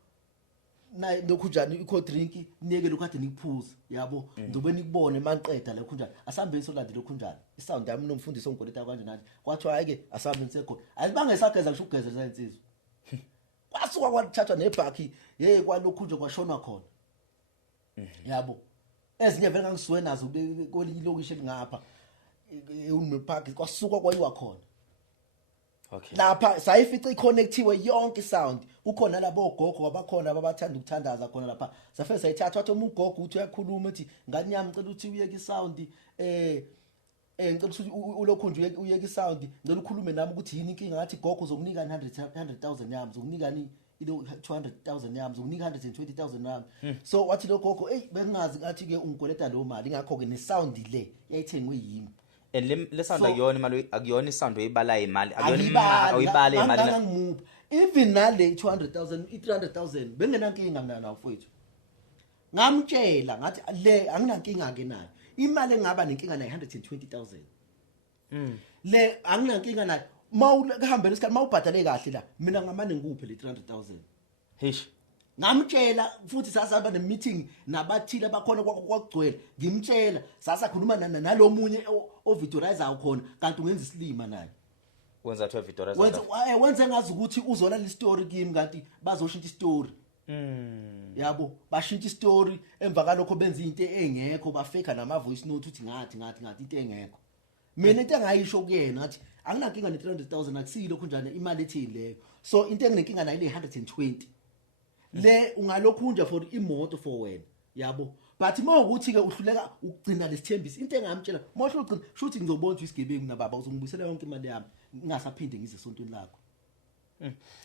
nayi lokhu njani ikho drink nike lokhu kade nikuphuza yabo ngizobe nikubone manqeda lokhu njani asambe isolandi lokhu njani isound yami nomfundisi ongoleta kanje nathi kwathiwa ayike asambe nisekhona ayibange esageza ngisho ukugezela insizwa kwasuka kwathathwa nebhaki kwalokhu nje kwashonwa khona yabo ezinye vele ngangisiwe nazo kwelinye ilokishi elingapha eUnme Park kwasuka kwayiwa khona. Okay. Lapha sayifica iconnectiwe yonke sound ukhona labo gogo abakhona abathanda ukuthandaza khona lapha safese sayithatha wathi ugogo uthi uyakhuluma uthi ngani yami ngicela uthi uyeke isound ngicela ukuthi ulokhu nje uyeke isound ngicela ukhulume nami ukuthi yini inkinga ngathi gogo uzokunika 100,000 yami uzokunika ni 200,000 yami uzokunika 120,000 yami so wathi lo gogo bengazi ngathi ke ungigoleta lo mali ingakho ke ne sound le yayithengwe yimi le sound akuyona imali akuyona isound oyibala imali akuyona oyibala imali even nale 200,000 300,000 bengenankinga mina nawo mfowethu ngamtshela ngathi le anginankinga ke nayo imali engaba nenkinga nayo 120,000 le anginankinga nayo mawuhambela isikhathi mawubhadale kahle la mina ngamane ngikuphe le 300,000 hish ngamtshela futhi sasaba ne meeting nabathile abakhona kwakugcwele ngimtshela sasakhuluma nalomunye ovidorizer khona kanti ungenza isilima naye wenza 12 vidorizer wenze ngazi ukuthi uzola le story kimi kanti bazoshintsha istory yabo bashintsha istory emva kalokho benza into engekho bafeka nama voice note uthi ngathi into engekho mina into engayisho kuyena ngathi anginankinga ne 300,000 akusilo kunjani imali ethini leyo so into enginenkinga nayo le 120 le ungalokhu nje for imoto for wena yabo but mawukuthi ke uhluleka ukugcina lesithembisi into engamtshela mawuhlo ugcina shuthi ngizobona isigebengu nababa uzongibuyisela yonke imali yami ngingasaphinde ngize esontweni lakho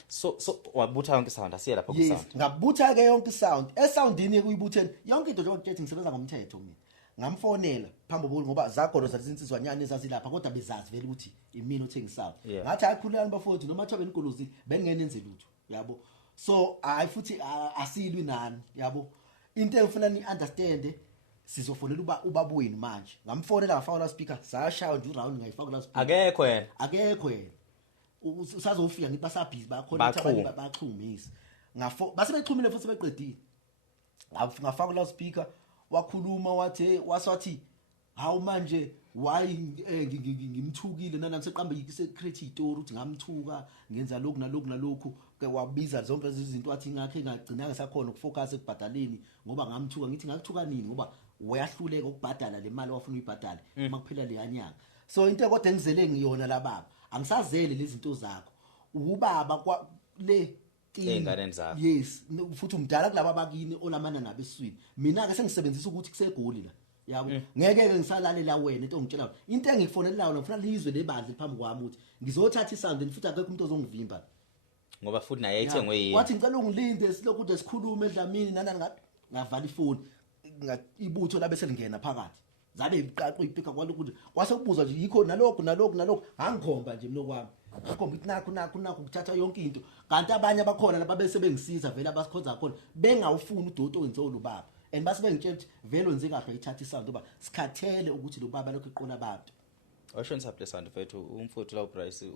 so wabutha yonke sound asiye lapha ku yes, sound ngabutha ke yonke sound esoundini kuyibutheni yonke into nje ngithi ngisebenza ngomthetho mina ngamfonela phambi kokuthi ngoba zagodo zazinsizwanyana ezazilapha kodwa bezazi vele ukuthi imini othenga sound ngathi akhululani bafowethu noma thobe inkolozini bengenenze lutho yabo so futhi asilwi nani yabo into engifuna ni understand sizofonela ubabweni manje ngamfonela ngafaka la speaker sashaya nje round ngayifaka la speaker akekho yena usazofika ngithi basabhizi bakhona abantu baxhumisa base bexhumile futhi beqedile ngafaka la speaker wakhuluma wathi hawu manje why ngimthukile nami seqamba yikise-create istory ukuthi ngamthuka ngenza lokhu nalokhu ke wabiza zonke lezi zinto wathi ngakhe ngagcinanga sakhona ukufocus ekubhadaleni ngoba ngamthuka ngithi ngakuthuka nini ngoba wayahluleka ukubhadala le mali wafuna uyibhadale uma kuphela le yanyanga so into kodwa engizele ngiyona la baba angisazele lezi zinto zakho ubaba kwa le einganeni zakho yes futhi umdala kulabo abakini olamana nabeswini mina ke sengisebenzisa ukuthi kusegoli la yabo ngeke ke ngisalalela wena into ongitshela into engifonela ngifuna lizwe lebandla phambi kwami ukuthi ngizothatha isound futhi akekho umuntu ozongivimba ngoba futhi naye ethengwe yini wathi ngicela ungilinde silokhu ukuthi sikhulume edlamini nanani ngavala ifoni ibutho labe selingena phakathi zabe iqaqo ipika kwalokhu nje kwase kubuzwa nje yikho nalokhu angikhomba nje mina kwami akhomba ukuthi nakho ukuthatha yonke into kanti abanye abakhona lapha bese bengisiza vele abasikhonza khona bengawufuni uDoto wenzolo baba and base bengitshela ukuthi vele wenze kahle ithatha isound ngoba sikhathele ukuthi lo baba lokho iqola abantu washo ngisaple sound mfethu umfuthu la uprice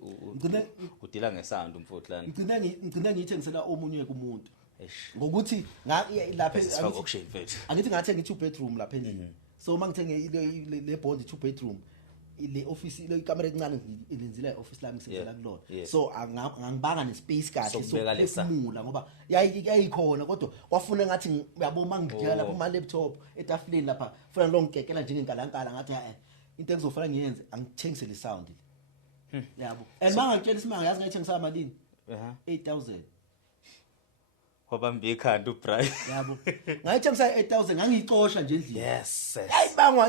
udila ngesound umfuthu lana ngicina ngithengisela omunye kumuntu ngokuthi lapha angithi ngathenga i2 bedroom lapha endlini so mangithenge le bond 2 bedroom le office ile ikamera encane ilenzile office lami ngisebenzela kulona so angibanga nespace kahle so efumula ngoba yayikhona kodwa kwafuna ngathi uyabo mangidlela lapha kuma laptop etafuleni lapha funa lo ngigekela njengenkalankala ngathi into engizofuna ngiyenze angithengisele sound yabo and mangitshela isimanga yazi ngayithengisa malini 8,000 wabambi ikhanda uprice yabo ngayithengisa 8,000 ngangiyixosha nje endlini yes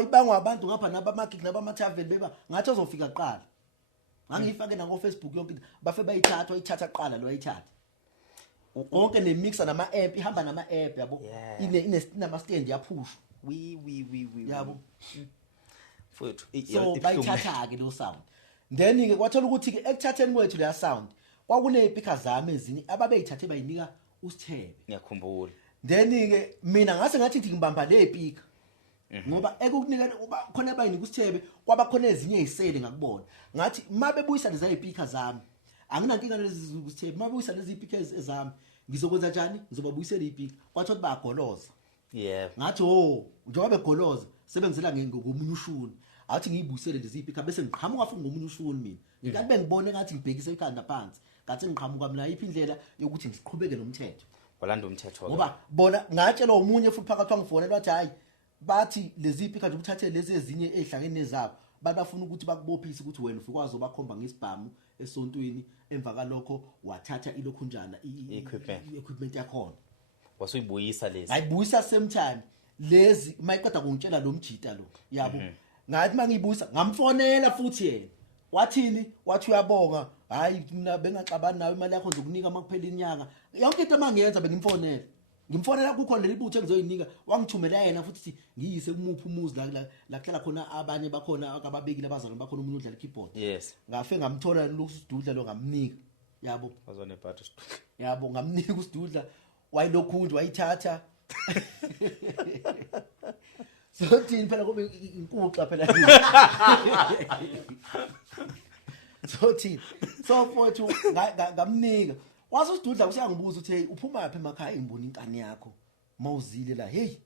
ibangwa abantu ngapha nabamagig nabamatravel beba ngathi uzofika kuqala ngangiyifake na ku Facebook yonke bafe bayithatha kuqala lo ayithatha konke nemixer nama app ihamba nama app yabo inama stand yaphushwa yabo futhi so bayithatha ke lo sound then ke kwathola ukuthi ke ekuthatheni kwethu le sound kwakune speakers zami ezinye ababeyithathe bayinika usithebe ngiyakhumbula then ke mina ngase ngathi ngibamba le speaker ngoba ekukunika khona abayinika usithebe kwaba khona ezinye izisele ngakubona ngathi mabe buyisa lezi speakers zami anginankinga lezi usithebe mabe buyisa lezi speakers ezami ngizokwenza njani ngizobabuyisela ipiki kwathi bayagoloza yeah ngathi njengoba begoloza sebengizela ngomunye ushuni athi ngiyibuyisele lezi ipiki bese ngiqhamuka futhi ngomunye ushuni mina ngenkathi bengibone ngathi ngibhekise ikhanda phansi ngathi ngiqhamuka mina iphi indlela yokuthi ngiqhubeke nomthetho walanda umthetho ngoba bona ngatshela umunye futhi phakathi wangifonela wathi hayi bathi lezi ipiki kanje uthathe lezi ezinye ehlangene nezabo babafuna ukuthi bakubophise ukuthi wena ufukwazi obakhomba ngesibhamu esontweni emva kalokho wathatha ilokhunjana equipment yakhona wasuyibuyisa lezi ayibuyisa same time lezi mayiqeda kungitshela lo mjita lo yabo ngathi mangiyibuyisa ngamfonela futhi yena wathini wathi uyabonga hayi mina bengaxabani nawe imali yakho ngizokunika makuphela inyanga yonke into mangiyenza ngimfonela kukhona leli butho engizoyinika wangithumela yena futhi ngiyise kumuphi umuzi la kuhlala khona abanye bakhona akababekile abazana bakhona umuntu odlala keyboard yes ngafe ngamthola lo Sidudla lo ngamnika yabo wazone bhathi Sidudla yabo ngamnika uSidudla wayilokhunje wayithatha sothini phela kube inkuxa phela sothini so mfowethu ngamnika waso Sidudla usiyangibuza uthi hey uphuma lapha emakhaya ngibona inkani yakho mawuzile la hey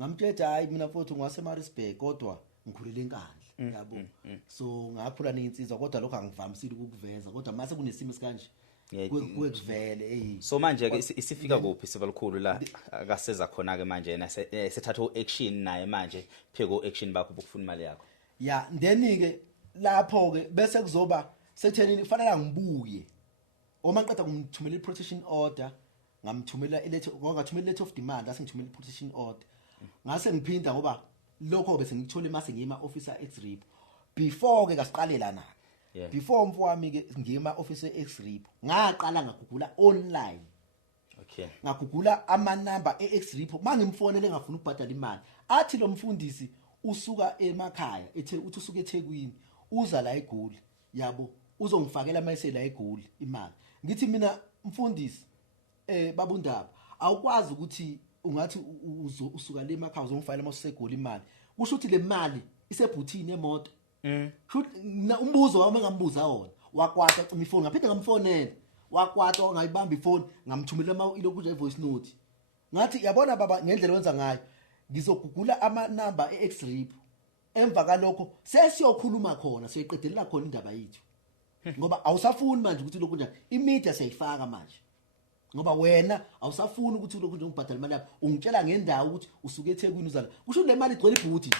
ngamtshela hayi mina mfowethu ngwaseMaritzburg kodwa ngikhulele enkandla yabo so ngakhula neinsizwa kodwa lokho angivamisile ukuveza kodwa mase kunesimo esikanje kwekuvele hey so manje ke isifika kuphi sibalikhulu la akaseza khona ke manje yena sethatha action naye manje pheko action bakho ukufuna imali yakho ya then ke lapho ke bese kuzoba sethenini kufanele ngibuye uma ngiqeda kumthumela i-protection order ngamthumela ngathumela letter of demand asengithumela i-protection order ngase ngiphinda ngoba lokho bese ngithole mase ngiyema officer ex-rip before ke kasiqalela na before mfowami ke ngiyema officer ex-rip ngaqala ngagugula online okay ngagugula ama number ex-rip mangimfonele ngafuna ukubhadala imali athi lo mfundisi usuka emakhaya uthi usuka eThekwini uza la eGoli yabo uzongifakela mayise la eGoli imali ngithi mina mfundisi babundaba awukwazi ukuthi ungathi usuka le emakhaya uzongifakela masegoli imali kusho ukuthi le mali isebhuthini emoto umbuzo wami ngambuza wona wakwata cima ifoni ngaphinde ngamfonela wakwata ongayibamba ifoni ngamthumela ilokhu voice note ngathi yabona baba ngendlela wenza ngayo ngizogugula ama number ex-rip emva kalokho sesiyokhuluma khona siyeqedelela khona indaba yethu ngoba awusafuni manje ukuthi lokhu njani imedia siyayifaka manje ngoba wena awusafuni ukuthi lokhu nje ungibhadala imali yakho ungitshela ngendawo ukuthi usuke eThekwini uzala kusho le mali igcwele ibhuti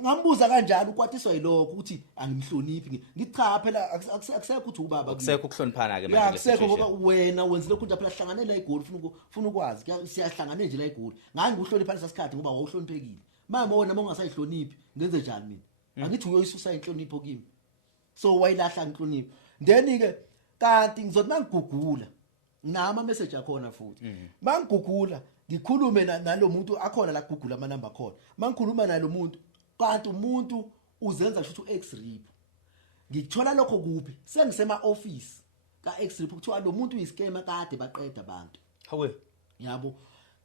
ngambuza kanjalo ukwatiswa yilokho ukuthi angimhloniphi ngithi cha phela akusekho ukuthi ubaba akusekho ukuhloniphana ke manje akusekho ngoba wena wenza lokhu nje phela hlanganela eGoli ufuna ukwazi siyahlangana nje la eGoli ngani ukuhlonipha lesasikhathi ngoba wawuhloniphekile mama wona mongasayihloniphi ngenze njani mina angithi uyoyisusa inhlonipho kimi so wayilahla inhlonipho then ke kanti ngizothi mangigugula nama message akhona futhi mangigugula ngikhulume nalomuntu akhona la Google ama number khona mangikhuluma nalomuntu kanti umuntu uzenza kusho ex-rip ngithola lokho kuphi sengisema office ka ex-rip kuthiwa lo muntu uyiscam kade baqeda abantu hawe yabo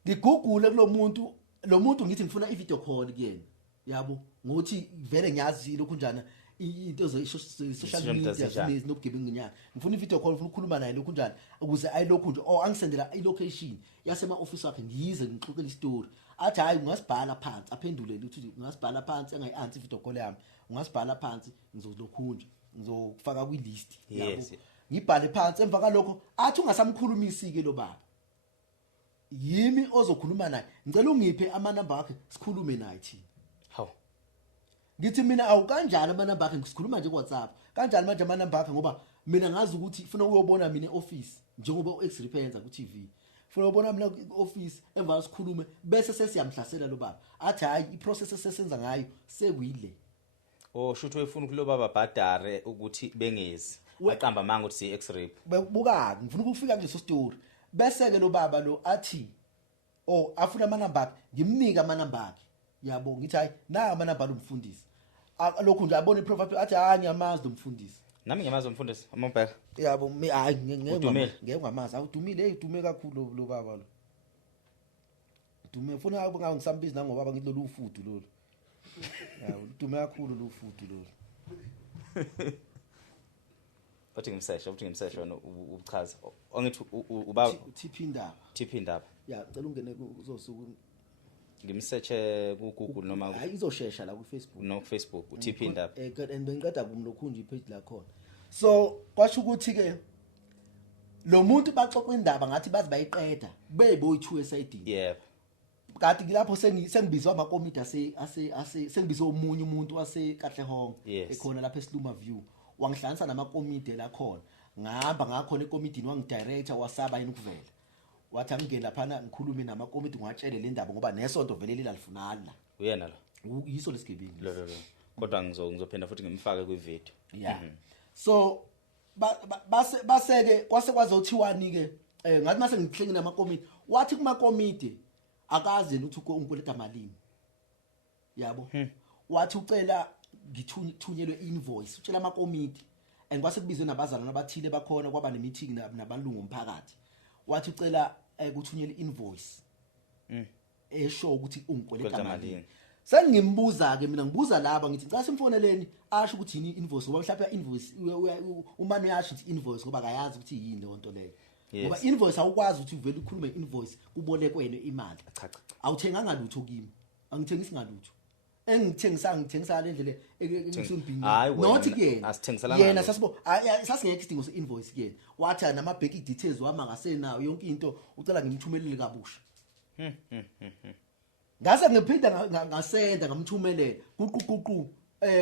ngigugule lo muntu ngithi ngifuna i-video call kuyena yabo ngothi vele ngiyazi lokhu njana into social media zinobugebengu nyana ngifuna i-video call ngifuna ukukhuluma naye lokhu njani ukuze ayilokhu nje angisendela i-location yasema office wakhe ngiyize ngixoxele istory athi hayi ungasibhala phansi aphendule ukuthi ungasibhala phansi engayi-answer i-video call yami ungasibhala phansi ngizokulokhunja ngizokufaka kwi-list yabo ngibhale phansi emva kalokho athi ungasamkhulumisi ke lo baba yimi ozokhuluma naye ngicela ungiphe ama-number akhe sikhulume naye thina ngithi mina awukanjani ama-number akhe ngisikhuluma nje ku-WhatsApp kanjani manje ama-number akhe ngoba mina ngazi ukuthi funa uyobona mina e-office njengoba u-ex-rip yenza ku-TV funa uyobona mina e-office emva sikhulume bese sesiyamhlasela lo baba athi hayi i-process esesenza ngayo sekuyile shuthi wefuna kulo baba bhadare ukuthi bengezi aqamba manga ukuthi si-ex-rip bukaki ngifuna ukufika kuleso story bese ke lo baba lo athi afuna ama-number akhe ngimnika ama-number akhe yabo ngithi hayi na ama-number lomfundisi lokhu nje abone i-profile athi hayi ngiyamazi lomfundisi nami ngiyamazi umfundisi amabheka yabo hayi ngeke ngamazi awudumile udume kakhulu lo baba lo udume ufuna ngabe ngisambizi nangobaba ngithi lo ufudu lolu yawo udume kakhulu lo ufudu lolu Uthi ngimseshe wena uchaza. Ongithi uba TP indaba. TP indaba. Yeah, cela ungene kuzosuku ngimsearche ku Google noma hayi izoshesha la ku Facebook. no Facebook uTP indaba. And bengiqeda kumlokhunja ipage la khona. So kwasho ukuthi ke lo muntu baxoxa indaba ngathi bazi bayiqeda beyiboyi2 esidini. Yebo. Kanti lapho sengibizwa amakomiti ase sengibizwe umunye umuntu wase Katlehong ekhona lapha eSluma View wangihlanganisa namakomiti la khona ngihamba ngakhona ekomidini wangidirector wasaba yini ukuvela wathi angingena lapha ngikhulume namakomiti ngiwatshele le ndaba ngoba nesonto vele lilalifunani la uyena la yiso lesigebengu lo kodwa ngizophinda futhi ngimfake ku video yeah so baseke kwase kwazothiwani ke ngathi mase ngihlengi namakomiti wathi kumakomiti akazi ukuthi unkweleta malini yabo wathi ucela ngithunyelwe invoice utshela amakomiti and kwase kubizwe nabazalwana abathile bakhona kwaba nemeeting nabalungu omphakathi wathi ucela ukuthunyelwa invoice esho ukuthi unkweleta malini sengimbuza ke mina ngibuza laba ngithi ngicela simfoneleni asho ukuthi yini invoice ngoba mhlawumbe invoice umane yasho ukuthi invoice ngoba akayazi ukuthi yini le nto leyo ngoba invoice awukwazi ukuthi uvele ukhulume invoice kubolekwene imali cha awuthenganga lutho kimi angithengisi ngalutho ngithengisa le ndlela engisumbhingi not again yena sasibo sasingekho isidingo se invoice again wathi nama bank details wama ngasenayo yonke into ucela ngimthumelele kabusha ngase ngiphinda ngasenda ngamthumelela kuquququ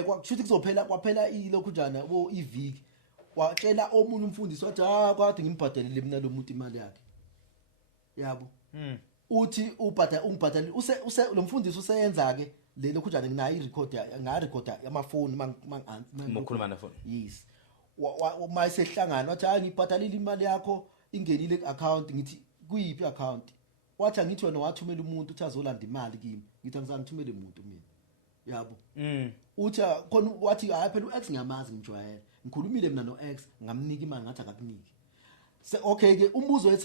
kwakushuthi kuzophela kwaphela ilokhu njana bo iviki watshela omunye umfundisi wathi kade ngimbhadalele mina lo muntu imali yakhe yabo uthi ungibhadalele lo mfundisi useyenza ke le lokhu njana nginayo i-record amafoni mangikhuluma na phone yes mayisehlangana wathi ngibhadalele imali yakho ingenile ku-account ngithi kuyipi account wathi angithi wena wathumela umuntu uthi azolanda imali kimi ngithi angizangithumele umuntu mina yabo uthi khona wathi hayi phela uX ngiyamazi ngijwayele ngikhulumile mina noX ngamnika imali ngathi akakuniki okay ke umbuzo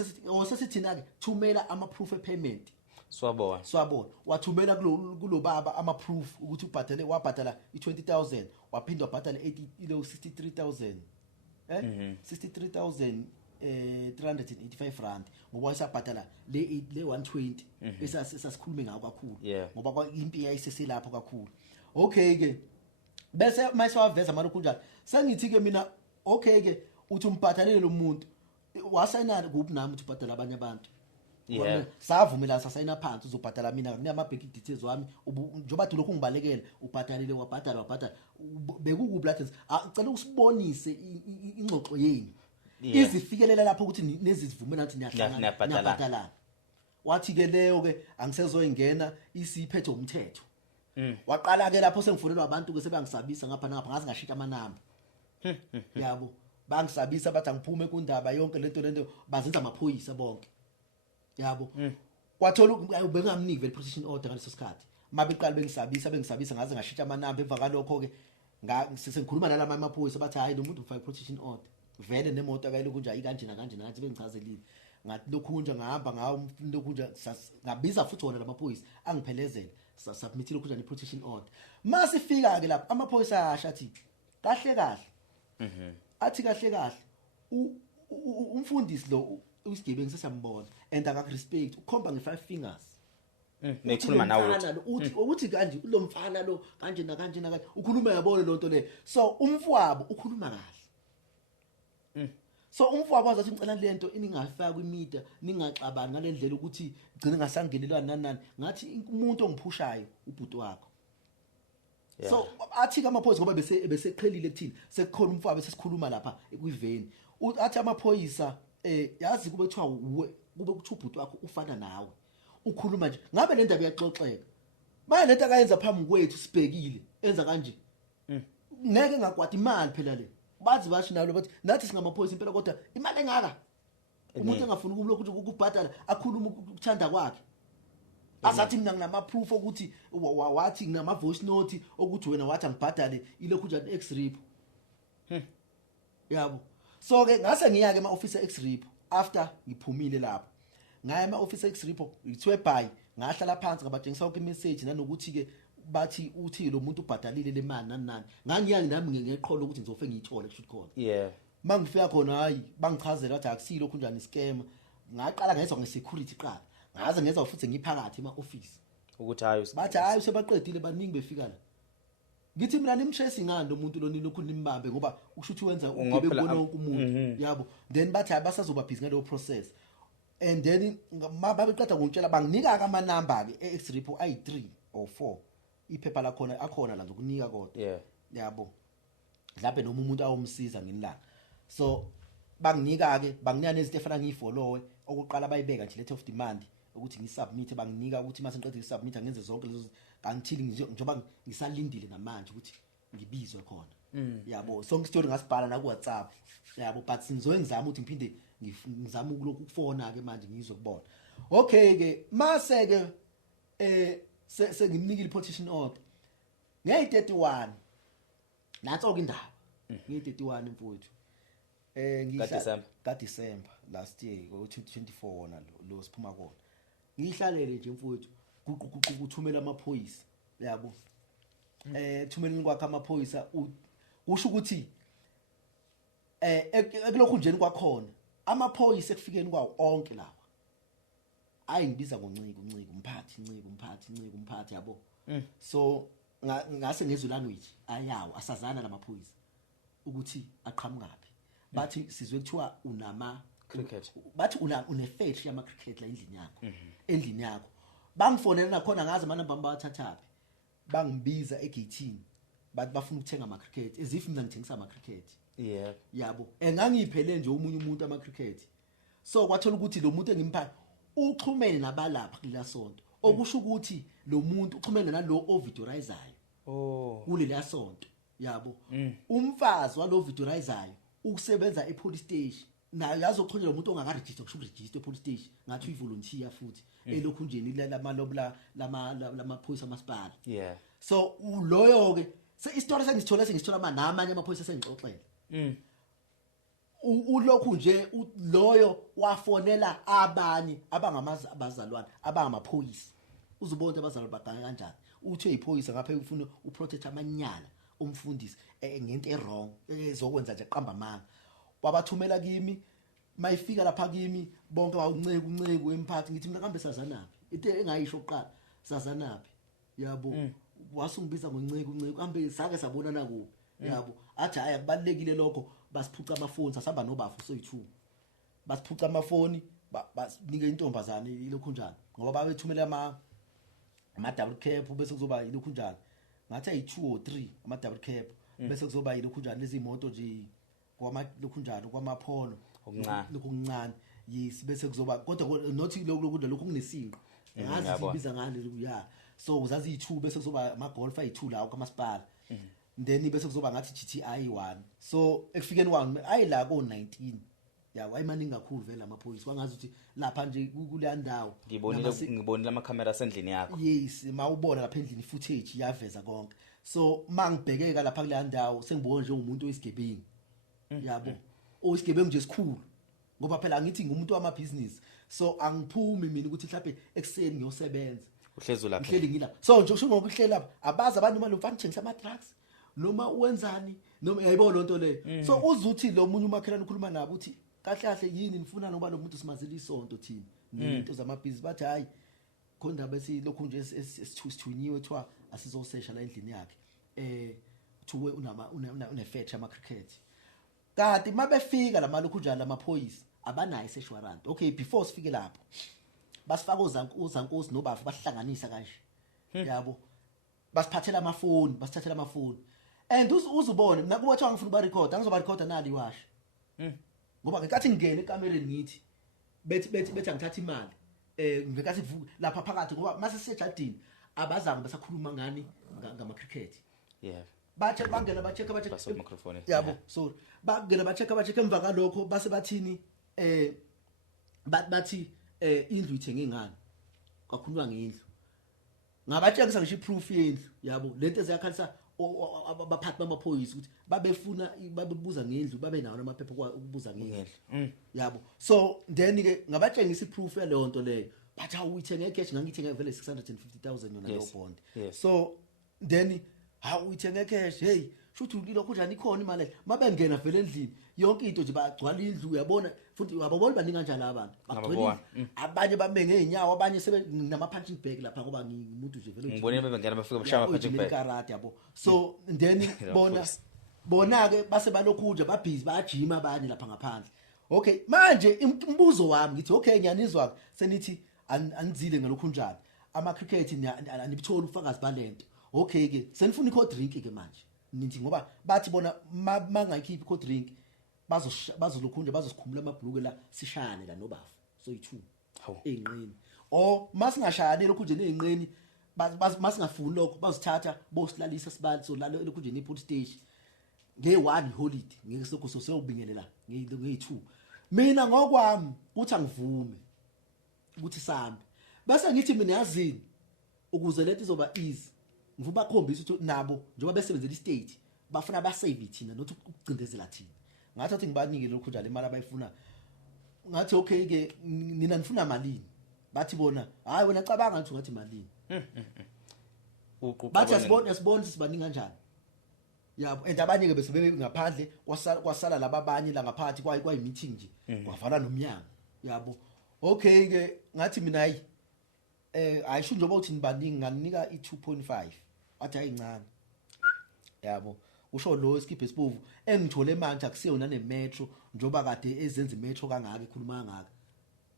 sesithina ke thumela ama proof of payment swabona wathumela kulo baba ama proof ukuthi wabhadala i20,000 waphinda wabhadala 63,000 63,000 385 rand ngoba wasabhadala le 120 esasikhulume ngako kakhulu ngoba impi yayiseselapho kakhulu okay ke bese mayiswaveza manje kunjalo sengithi ke mina okay ke uthi umbhadalele lo muntu wasayina kuphi nami uthi ubhadala abanye abantu savumelana sasayina phansi uzobhadala mina kunama bank details wami njoba lokhu ngibalekela ubhadalile wabhadala bekukuphi lathi ngicela usibonise ingxoxo yenu izifikelela lapho ukuthi nezivumela ukuthi niyabhadalana wathi ke leyo ke angisezoyingena isiphethe umthetho waqala ke lapho sengifonelwa abantu ke sebangisabisa ngapha ngaze ngashintsha amanamba yabo bangisabisa bathi angiphume kundaba yonke lento bazenza amaphoyisa bonke yabo kwathola bengamniki vele protection order ngaleso sikhathi mabeqala bengisabisa ngaze ngashintsha amanamba emva kalokho ke sengikhuluma nalama amaphoyisa bathi hayi lo muntu ufake protection order vele nemoto akayilokhu nje ayikanjena ngathi bengichazelile ngathi lokhunja ngahamba ngawo lokhunja ngabiza futhi wona lamaphoyisa angiphelezele submitile lokhunja ne-protection order masifika ke lapho amaphoyisa asha athi kahle athi kahle umfundisi lo usigebengu sesiyambona and akakurespect ukhomba nge5 fingers nekhuluma nawe uthi kanje lo mfana lo kanjena ukhuluma yabona lonto le so umfowabo ukhuluma kahle so umfowabo wazathi ngicela lento iningafaka kwimedia ningaxabani ngalendlela ukuthi gcina ngasangenelwana nani ngathi umuntu ongiphushayo ubhuti wakho so athi amaphoyisa ngoba beseqhelile kuthini sekukhona umfowabo sesikhuluma lapha kwiveni athi amaphoyisa yazi kube kuthiwa kube kuthi ubhuti wakho ufana nawe ukhuluma nje ngabe le ndaba iyaxoxeka manje lento akayenza phambi kwethu sibhekile enza kanje ngeke ngakwati imali phela le bathi bathi nalo bathi nathi singamaphoyisa impela kodwa imali engaka umuntu engafuni ukulokhu ukubhadala akhuluma ukuthanda kwakhe asathi mina nginama proof ukuthi wathi nginama voice note ukuthi wena wathi angibhadale ilokhu nje X-Rip yabo so ke ngase ngiyake ema-office X-Rip after ngiphumile lapho ngaya ema-office X-Rip ngithwe bye ngahlala phansi ngabatshengisa konke imessage nanokuthi ke bathi uthi lo muntu ubhadalile le mali nani ngangiyake nami ngeqholo ukuthi ngizofe ngiyithole kusho khona mangifika khona hayi bangichazela ukuthi akusilo kunjani scam ngaqala ngezwe ngesecurity qala ngaze ngezwe futhi ngiphakathi ema-office ukuthi hayi bathi hayi sebaqedile baningi befika la ngithi mina nimtracing ngani lo muntu lo nilokhu nimbambe ngoba ukushuthi wenza ugebengu wonke umuntu yabo then bathi abasazoba busy ngaleyo process and then babeqeda ngokutshela banginika ka amanamba ke ex-repo i3 or 4 iphepha la khona akhona la zokunika kodwa yabo mhlawumbe noma umuntu awumsiza ngenilanga so banginika ke banginika nezinto efana ngifollowe okuqala bayibeka nje letter of demand ukuthi ngisubmit banginika ukuthi mase ngiqede ngisubmit ngenze zonke lezo kanti njengoba ngisalindile namanje ukuthi ngibizwe khona yabo sonke story ngasibhala na ku WhatsApp yabo but sinzoe ngizama ukuthi ngiphinde ngizama ukulokhu ukufona ke manje ngizwe kubona okay ke mase ke sengimnikile petition order ngeyi31 natso ke indaba ngeyi31 mfowethu ka December last year go 2024 wona lo siphuma kona ngihlalele nje mfowethu kuthumela amaphoyisa yabo thumeleni kwakhe amaphoyisa kusho ukuthi ekulokhu njeni kwakhona amaphoyisa ekufikeni kwawo onke lawa ayingibiza ngoncike umphathi yabo so ngase ngezwe language ayawo asazana lamaphoyisa ukuthi aqhamukaphi bathi sizwe kuthiwa unama cricket bathi une fetch yama cricket la endlini yakho bangifonela nakhona ngazi amanamba bathathapi bangibiza egate bathi bafuna ukuthenga ama cricket as if mina ngithengisa ama cricket yabo engangiphele nje umunye umuntu ama cricket so kwathola ukuthi lo muntu engimpha uxhumene nabalapha kula sonto okusho ukuthi lo muntu uxhumene nalo ovidorizayo kuleli sonto yabo umfazi walo vidorizayo ukusebenza epolice station nayo yazoxhunyelwa umuntu ongakaregister kusho register epolice station ngathi uyivolunteer futhi elokhu nje lamalobla lamaphoyisa amasipala so loyo ke istory sengisithola namanye amaphoyisa sengixoxela ulokhu nje loyo wafonela abanye abazalwane abangamaphoyisa uzubona abazalwane baganga kanjani uthi uyiphoyisa ngapha ufuna uprotect amanyala umfundisi ngento errong ezokwenza nje qamba amanga wabathumela kimi mayifika lapha kimi bonke bawunceke emphathi ngithi mina kambe sazanapi into engayisho oqala sazanapi yabo wasungibiza ngonceke kambe sake sabonana kuphi yabo athi hayi akubalekile lokho basiphuca amafoni sasihamba nobafu soyi2 basiphuca amafoni basinike intombazane ilokhu njani ngoba babethumela ama double cap bese kuzoba ilokhu njani ngathi ayi2 or 3 ama double cap bese kuzoba ilokhu njani lezi imoto nje kwama lokhu njalo kwamaphono okuncane yes bese kuzoba kodwa not lokhu kunesinqo ngazi sibiza ngani so uzazi i2 bese kuzoba ama golf ayi2 lawo kamasipala then bese kuzoba ngathi GTI 1 so ekufikeni kwami ayila ko 19 yawo ayimaningi kakhulu vele amaphoyisa wangazi ukuthi lapha nje kule ndawo ngibonile ama camera sendlini yakho yes mawubona lapha endlini footage yaveza konke so mangibhekeka lapha kule ndawo sengibona nje umuntu oyisigebengu yabo oyisigebengu nje esikhulu ngoba phela ngithi ngumuntu wamabhizinisi so angiphumi mina ukuthi mhlawumbe ekseni ngiyosebenza uhlezi lapha uhleli ngilapha so nje usho ngokuhlela lapha abazi abantu manje ufana thengisa ama drugs noma uwenzani noma yayibona lonto le so uzuthi lo munye umakhelana ukhuluma nabo uthi kahle kahle yini nifuna noba lo muntu simazile isonto thina into zamabhizinisi bathi hayi khonda bese lokhu nje esithunyiwe ethiwa asizosesha la endlini yakhe uthiwe une fetch ama cricket kanti mabefika lamalokhu njalo amaphoyisa abanayo search warrant okay before sifike lapho basifaka uzankosi nobafu bahlanganisa kanje yabo basiphathela amafoni and uzubone mina kuba wathi ngifuna ba record angizoba record nali washa ngoba ngekathi ngene ekamereni ngithi bethi angithatha imali ngekathi lapha phakathi ngoba mase sejadini abazange basakhuluma ngani ngama cricket bache bangena bacheck microphone yabo sorry bangena bacheck emva kalokho base bathini bathi indlu ithenge ngani kakhuluma ngendlu ngabatshengisa ngisho iproof yendlu yabo lento eziyakhalisa abaphathi bamaphoyisa ukuthi babebuza ngendlu babe nawo amaphepha ukubuza ngendlu yabo so then ke ngabatshengisa iproof yaleyo nto leyo bathi awuyithenge cash ngangithenge vele 650,000 yona leyo bond so then hawu uyithenge cash hey shuthi ulilokho njani ikhona imali mabengena vele endlini yonke into nje bagcwala indlu uyabona futhi ababona baningi kanjani abantu bagcwala abanye bame ngeenyawo abanye sebe nama punching bag lapha ngoba ngimuntu nje vele ngibone bebengena bafika bashaya punching bag karate yabo so then bona ke base balokhu nje babhizi bayajima abanye lapha ngaphandle okay manje imbuzo wami ngithi okay ngiyanizwa senithi anizile ngalokhu njani ama cricket anibithola ufakazi balento okay ke senifuna i-cold drink ke manje nithi ngoba bathi bona mangayikhiphi i-cold drink bazolokhunja bazosikhumula amabhuluke la sishane la nobafu so yi2 einqeni o masingashayani lokhu nje neinqeni masingafuni lokho bazithatha bosilalisa sibali so lalo lokhu nje ne-police station nge1 holiday ngeke sokho soseyobingelela nge2 mina ngokwami uthi angivume ukuthi sambe bese ngithi mina yazini ukuze lento izoba easy ngivuba khombisa ukuthi nabo njengoba besebenzela istate bafuna basave thina nothi ukucindezela thina ngathi athi ngibanike lokhu njalo imali abayifuna ngathi okay ke nina nifuna malini bathi bona hayi wena cabanga ngathi ngathi malini bathi asibone sibaningi kanjani yabo abanye ke bese ngaphandle kwasala laba abanye la ngaphathi kwayi meeting nje kwavala nomnyango yabo okay ke ngathi mina hayi ayisho njengoba uthi nibaningi nganika i2.5 athi ayincane yabo usho lo skiphe sibovu engithole manje akusiyona nemetro njoba kade ezenza imetro kangaka ikhuluma kangaka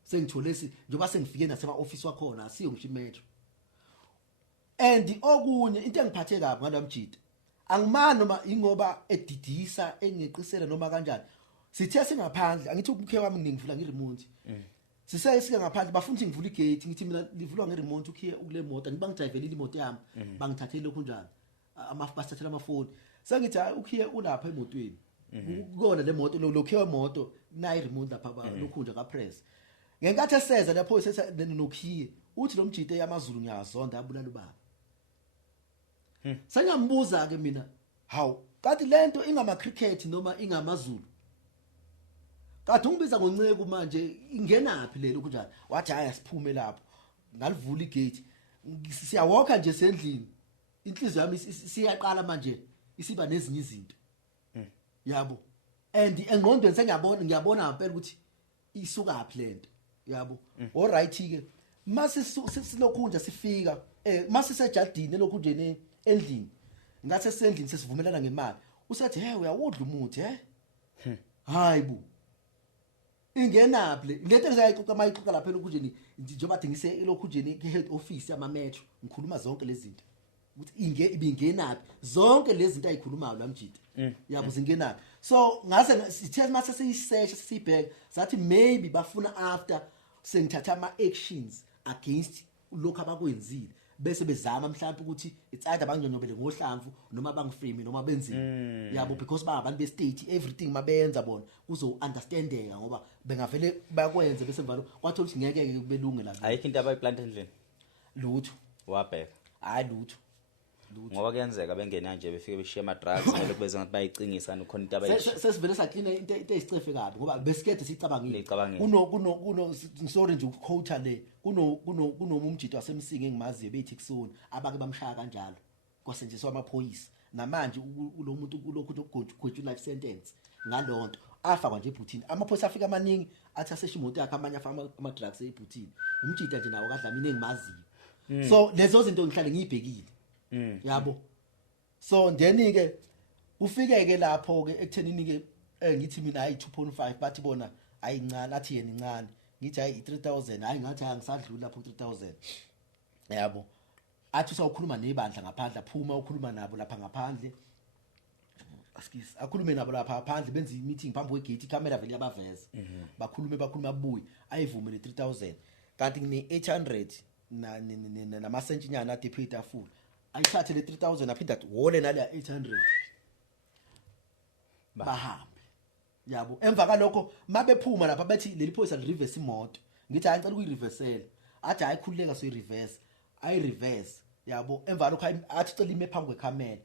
sengithole njoba sengifike nasema office wakhona asiyo ngisho imetro and okunye into engiphathe kabi ngalamjida angimani noma ingoba edidisa engeqisela noma kanjani sithe singaphandle angithi umkhe wami ngivula ngeremote sisayisike ngaphandle bafuna ukuthi ngivule igate ngithi mina livulwa ngeremote ukhiye ukule moto angibangidrivelela imoto yami bangithathele lokhu njalo basithathela amafoni sengithi ukhiye ulapha emotweni ukona le moto lokhiye imoto nayi remote lapha lokhu nje ka press ngenkathi eseza lapho setha nokhiye uthi lo mjide yamazulu ngiyazonda abulala ubaba sengiyambuza ke mina hawu kanti lento ingama cricket noma ingamazulu kade ungibiza ngonceke manje ingenaphi lelo kunjani wathi haya siphume lapho ngalivula igate siyawalka nje sendlini inhliziyo yami siyaqala manje isiba nezinye izinto yabo and engqondweni ngiyabona ngempela ukuthi isukaphi lento yabo all right ke mase silokhu nje sifika mase sejardini lokhu nje endlini ngathi sesendlini sesivumelana ngemali usathi hey uyawudla umuthi hayibo ingenaphi lento ngizayiqoqa mayiqoqa lapha lokhu nje njengoba dingise lokhu nje ke-head office yama metro ngikhuluma zonke lezi zinto ukuthi ibingenaphi zonke lezi zinto ayikhulumayo lamjida yabo zingenaphi so ngase sithe mase siyisesha sibheke sathi maybe bafuna after sengithatha ama actions against lokho abakwenzile bese bezama mhlawumbe ukuthi it's either banginyonyobele ngohlamvu noma bangiframe noma benzini yabo because abantu be state everything mabenza bona kuzo understandeka ngoba bengavele bakwenze bese mvalo kwathola ukuthi ngeke kubelunge la ayikho into abayiplant endlini lutho wabheka hayi lutho ngoba kuyenzeka bengena nje befike beshiya ama drugs ngeke kubeze ngathi bayicingisa nokhona into abayishiya sesivele saklina into esicefe kabi ngoba besikade sicabangile kuno sorry nje ukuquote le kuno umjito wasemsingi engimaziyo bethi kusona abake bamshaya kanjalo kwasenjiswa amaphoyisa namanje lo muntu ulokhu ukugojwa life sentence ngalonto afakwa nje ebhuthini amaphoyisa afika amaningi athi asesha imoto yakhe amanye afaka ama drugs ebhuthini umjito nje nawo kadla mina engimaziyo so lezo zinto ngihlale ngiyibhekile yabo so then ke ufike ke lapho ke ekuthenini ke ngithi mina hayi 2.5 bathi bona ayincane athi yena incane ngithi hayi 3000 hayi ngathi angisadlula lapho 3000 yabo athi usawukhuluma nebandla ngaphandle aphuma ukhuluma nabo lapha ngaphandle akhulume nabo lapha ngaphandle benza i-meeting phambi kwegate icamera vele yabaveza bakhuluma abuye ayivume le 3000 kanti ngine 800 namasentinyana ade pay tafula ayithathe le 3000 aphinda athi wole nale 800 bahambe yabo emva kalokho mabephuma lapha bathi leli phoyisa reverse imoto ngithi ayicela ukuyireversela athi ayikhululeka so ireverse ayi reverse yabo emva lokho athi cela ime phambi kwecamera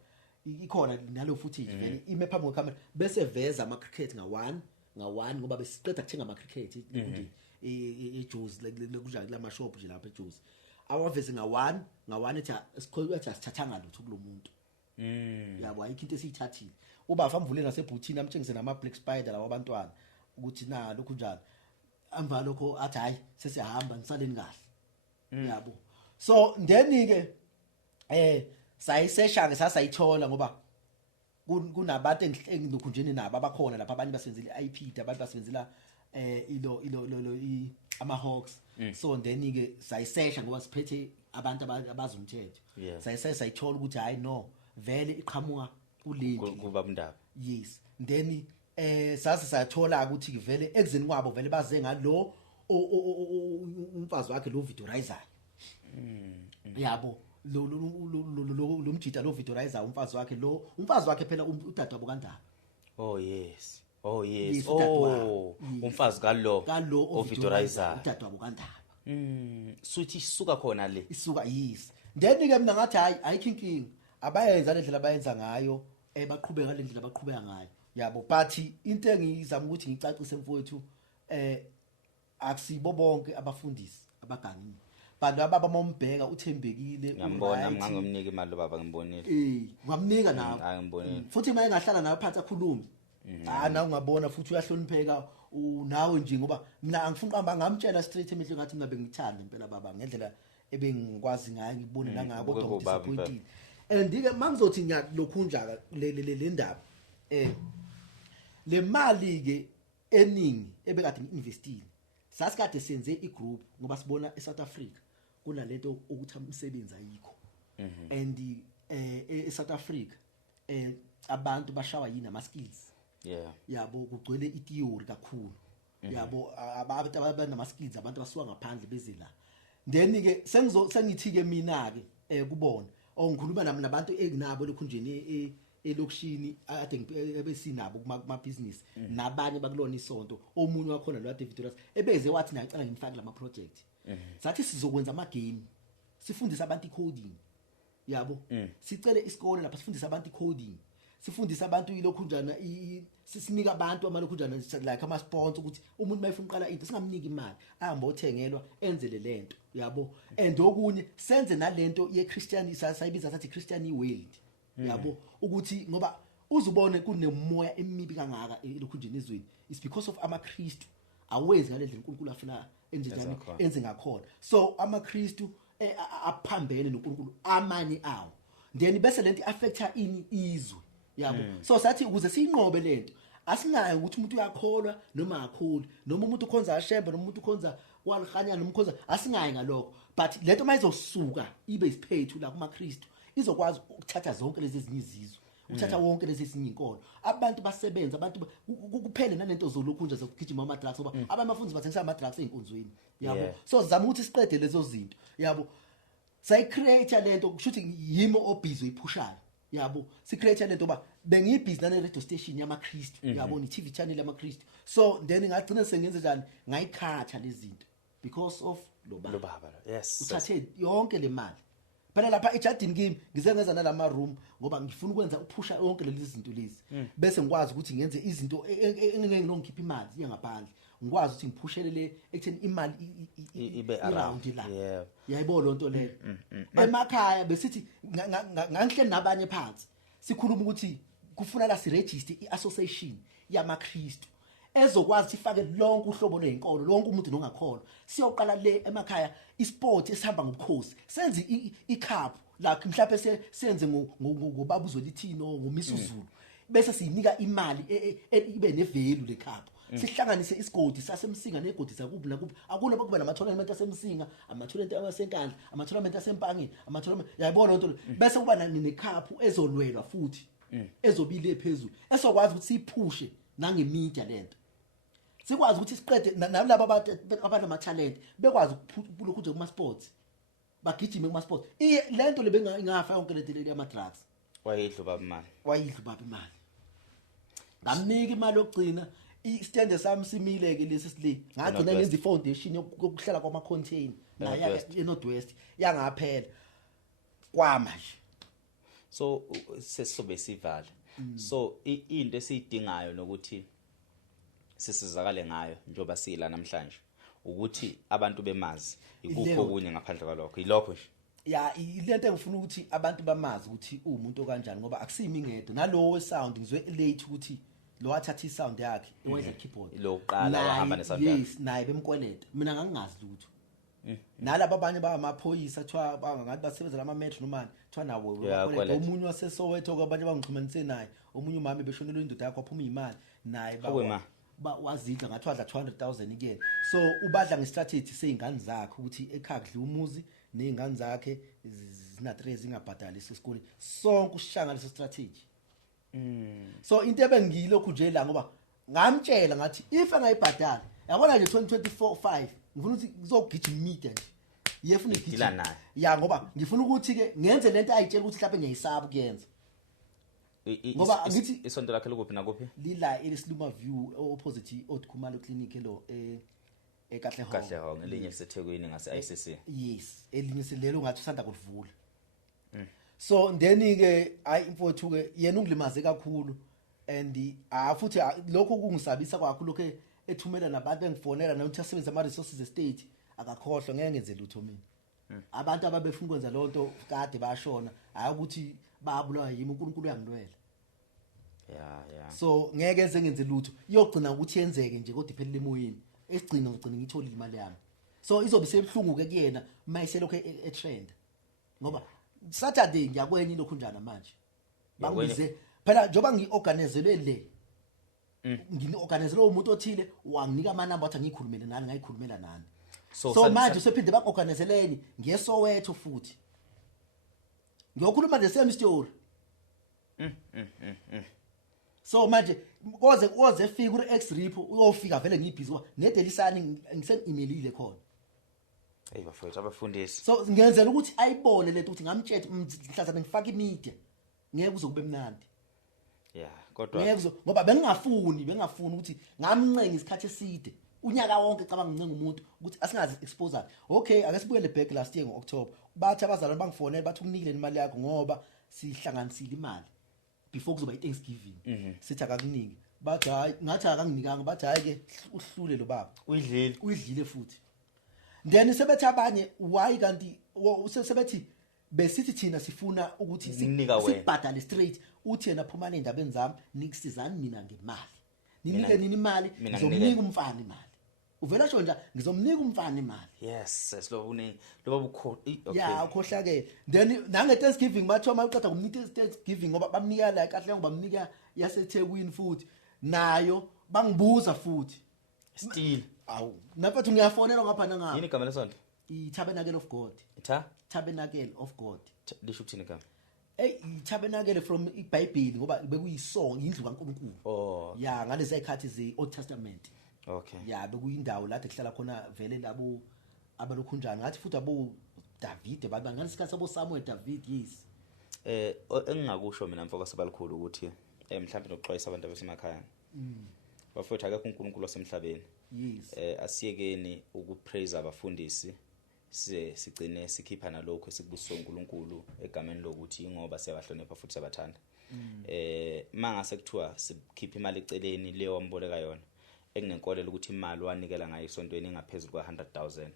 ikhona nalo footage vele ime phambi kwecamera bese veza ama cricket nga1 ngoba besiqeda kuthenga ama cricket nje eJozi kunjani la mashop nje lapha eJozi awaveze nga1 ethi sikhoyo ethi asithathanga lutho kulo muntu yabo ayikho into esiyithathile ubafa amvule nasebhuthini amtshengise nama black spider lawa abantwana ukuthi na lokhu njalo amba lokho athi hayi sesiyahamba nisaleni kahle yabo so then ke sayisesha ke sasayithola ngoba kunabantu engilokhunjeni nabo abakhona lapha abanye basebenzela iIP abantu basebenzela ama Hawks so then ke sayisesha ngoba siphethe abantu abazumthetho sayithola ukuthi hayi no vele iqhamuka kulendi kuba indaba yes then sase sayathola ukuthi vele ekuzeni kwabo vele baze ngalo umfazi wakhe lo Vitorizer yabo lo mjita lo Vitorizer umfazi wakhe phela udade wabo kaNdaba oh yes umfazi kalo Vitorizer udade wabo kaNdaba suthi isuka khona le isuka yes then ke mina ngathi hayi ayikho inkingi abayenza lendlela abayenza ngayo baqhubeka ngalendlela abaqhubeka ngayo yabo but into engizama ukuthi ngicacise mfowethu akusibo bonke abafundisi abagangini bantu ababa mombheka uthembekile ngiyambona ngangomnika imali lo baba ngimbonile ngamnika nawo ngibonile futhi maye ngahlala nawe phansi akhuluma nawe ungabona futhi uyahlonipheka nawe nje ngoba mina angifuni qamba ngamtshela straight emehle ngathi mina bengithanda impela baba ngendlela ebengikwazi ngayo ngibone nangabo kodwa disappointed and ke mangizothi ngiyakulokhunja le ndaba le mali ke eningi ebekade ngiinvestile sasikade senze igroup ngoba sibona eSouth Africa kunalento ukuthi umsebenzi ayikho and eSouth Africa abantu bashawa yini ama skills yabo kugcwele itheory kakhulu yabo abantu abanama skills abantu basuka ngaphandle bezela then ke sengithi ke mina ke kubona ngikhuluma nami nabantu enginabo lokhunjeni elokishini ade ebesinabo kuma business nabanye bakulona isonto omunye wakhona lo David Ross ebeze wathi nayicela ngimfake lama project sathi sizokwenza ama game sifundisa abantu coding yabo sicele isikole lapha sifundisa abantu coding sifundisa abantu ilokhunjana sisinika abantu amalokhunjana like ama sponsor ukuthi umuntu mayifuna uqala into singamniki imali ahamba othengelwa enzele lento yabo and okunye senze nalento ye Christian sayibiza sathi Christian world yabo ukuthi ngoba uzubone kunemoya emibi kangaka elokhunjeni ezweni is because of amaKristu awenzi ngalendlela uNkulunkulu afuna enze ngakhona so amaKristu aphambene noNkulunkulu amanye awo then bese lento affecta ini izwe yabo so sathi ukuze siyinqobe lento asinayo ukuthi umuntu uyakholwa noma akakholi noma umuntu ukhonza ashembe noma umuntu ukhonza walihanya noma ukhonza asingayi ngalokho but lento mayizosuka ibe isiphethu la kumaKristu izokwazi ukuthatha zonke lezi ezinye izizwe uthatha wonke lezi ezinye inkolo abantu basebenza abantu kuphele nalento zolokhunja zokugijima ama drugs ngoba abamafundi bathengisa ama drugs einkonzweni yabo so sizama ukuthi siqede lezo zinto yabo say create lento kushuthi yimo obhizi uyiphushayo yabo si create lento ba bengiyibhizi nane radio station yamaKristu yabo ni TV channel yamaKristu so then ngagcina sengenze njani ngayikhatha lezi zinto because of lo baba uthathe yonke le mali phela lapha ejardini kimi ngizengenza nalama room ngoba ngifuna ukwenza ukuphusha yonke lezi zinto lezi bese ngikwazi ukuthi ngenze izinto engeke ngikhipha imali yangaphandle ngikwazi ukuthi ngiphushele ekutheni imali ibe around la yayibona lonto leyo emakhaya besithi ngangihleli nabanye phansi sikhuluma ukuthi kufuna la si register iAssociation yamaKristu ezokwazi ifake lonke uhlobo lwezinkolo lonke umuntu nongakholwa siyoqala le emakhaya isport esihamba ngobukhosi senze icup la mhlawumbe senze ngobaba uzolithino ngomisuzulu bese siyinika imali ibe nevalue le cup sihlanganise isigodi sasemsinga negodi sakubi nakubi akuna bakube nama-tournament asemsinga ama-tournament asenkandla ama-tournament asempangeni ama-tournament yayibona lonto bese kuba necup ezolwelwa futhi ezobile phezulu esokwazi ukuthi siyiphushe nangemedia lento sikwazi ukuthi siqede nalabo abanama talent bekwazi ukuphuka nje kuma sports bagijime kuma sports lento lebengafa yonke lento le ama drugs wayidlu baba imali ngamnika imali yokugcina istand sami simile ke lesi sile ngagcina ngenza ifoundation yokuhlala kwama contain nayo eNorthwest yangaphela kwamanje so sesisobe sivala so into esiyidingayo nokuthi sisizakale ngayo njoba sila namhlanje ukuthi abantu bemazi ikupho kunye ngaphandle kwalokho ilokho nje ya ilento engifuna ukuthi abantu bamazi ukuthi umuntu kanjani ngoba akusimi ngedwa nalowo wesound ngizwe late ukuthi lo wathatha isound yakhe iwayedla keyboard lo qala wahamba nesound yes naye bemkweleta mina ngangingazi lutho nalabo abanye bamaphoyisa kuthiwa bangathi basebenzela ama metro nomani kuthiwa nawo bakweleta omunye waseSoweto kwabanye bangixhumanise naye omunye umama beshonelwe indoda yakhe waphuma imali naye wazidla ngathi wadla 200,000 again so ubadla ngestrategy seyingane zakhe ukuthi ekhaya kudla umuzi nezingane zakhe zina 3 zingabhadali esikoleni sonke ushanga leso strategy so into ebengiyilokhu nje la ngoba ngamtshela ngathi if engayibhadala yabona nje 2024-5 ngifuna ukuthi ngizogijima media nje yefuna igijima naye ya ngoba ngifuna ukuthi ke ngenze lento ayitshela ukuthi mhlawumbe ngiyayisaba kuyenza ngoba ngithi isonto lakhe lokuphi nakuphi lila elisiluma view opposite oDkhumalo clinic lo Katlehong elinye liseThekwini ngase ICC yes elinye selelo ngathi usanda kulivula so then ke hayi imfowethu ke yena ungilimaze kakhulu and futhi lokho kungisabisa kakhulu lokho ethumela nabantu engifonela nokuthi asebenza ama resources estate akakhohlwa ngeke ngenze lutho mina abantu ababefuna ukwenza lonto kade bashona hayi ukuthi babulawa yimi uNkulunkulu uyangilwela yeah so ngeke ngenze lutho iyogcina ukuthi yenzeke nje kodwa iphelele emoyeni esigcina ngigcina ngitholile imali yami so izobe sebhlungu ke kuyena mayiselokho etrend ngoba Saturday ngiyakwenye lokho njana manje bangibize phela njoba ngiorganizelwe le ngini-organizele umuntu othile wanginika amanamba athi ngikhulumele nani ngayikhulumela nani so manje usephinde baorganizeleni ngeSoweto futhi ngiyokhuluma the same story so manje koze fika kuri X-Rip uyofika vele ngibhizi nedelisani ngisen-emailile khona hey bafowethu abafundisi so ngiyenzela ukuthi ayibone lento ukuthi ngamtshela mhlazana ngifaka imedia ngeke kuzokube mnandi kodwa ngeke ngoba bengingafuni ukuthi ngamncenga isikhathi eside unyaka wonke cabanga ngincenga umuntu ukuthi asingazi expose okay ake sibuyele back last year ngoOctober bathi abazalwane bangifonela bathi ukunikele imali yakho ngoba sihlanganisile imali before kuzoba iThanksgiving sithi akakuniki bathi hayi ngathi akanginikanga bathi hayi ke uhlule lo baba uyidlile futhi then sebethi abanye why kanti sebethi besithi thina sifuna ukuthi sibhadale straight uthi yena phuma endabeni zami nikusizani mina ngemali ninike nini imali ngizomnika umfana imali uvela sho nje ngizomnika umfana imali yes silobuni loba bukho okay yeah ukhohlakele then nange Thanksgiving bathiwa mayiqeda kumnika Thanksgiving ngoba bamnika la kahle ngoba bamnika yaseThekwini futhi nayo bangibuza futhi still awu nafathu ngiyafonela ngapha nangapha yini igama lesonto iTabernacle of God Tabernacle of God lisho ukuthini igama iTabernacle from iBhayibheli ngoba bekuyisong indlu kaNkulunkulu ya ngalezi ayikhathi ze-Old Testament okay ya bekuyindawo lapho kuhlala khona vele labo abalokhunjana ngathi futhi abo David bangasikhathi sabo Samuel David yes engingakusho mina mfoko sabalikhulu ukuthi mhlawumbe nokuxwayisa abantu abasemakhaya bafowethu akekho uNkulunkulu wasemhlabeni yes asiyekeni ukupraise abafundisi sigcine sikhipha nalokho esikubuso uNkulunkulu egameni lokuthi ingoba siyabahlonipha futhi siyabathanda mangase kuthiwa sikhipha imali eceleni leyo wamboleka yona enginenkolelo ukuthi imali wanikela ngayo isontweni engaphezulu kwa100,000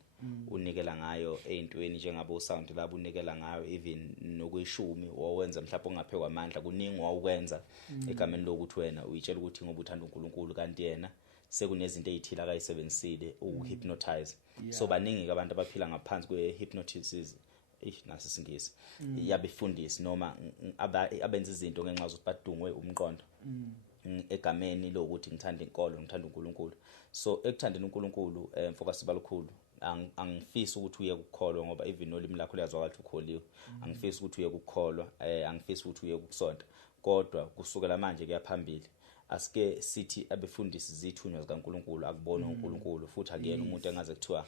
unikela ngayo eintweni njengabo sound labo unikela ngayo even nokuyishumi owenza mhlawumbe ongaphe kwamandla kuningi wawukwenza egameni lokuthi wena uyitshela ukuthi ngoba uthanda uNkulunkulu kanti yena sekunezinto ezithila akayisebenzisile ukuhypnotize so baningi abantu abaphila ngaphansi kwehypnosis nasi singisi yabefundisi noma abenza izinto ngenxa yokuthi badungwe umqondo egameni lokuthi ngithanda inkolo ngithanda uNkulunkulu so ekuthandeni uNkulunkulu mfocus balukhulu angifisi ukuthi uye ukukholwa ngoba even nolimi lakho liyazwakala ukuthi ukholiwe angifisi ukuthi uye ukukholwa angifisi ukuthi uye ukusonta kodwa kusukela manje kuyaphambili asike sithi abefundisi zithunywa zikaNkulunkulu akubona uNkulunkulu futhi akuyena umuntu engaze kuthiwa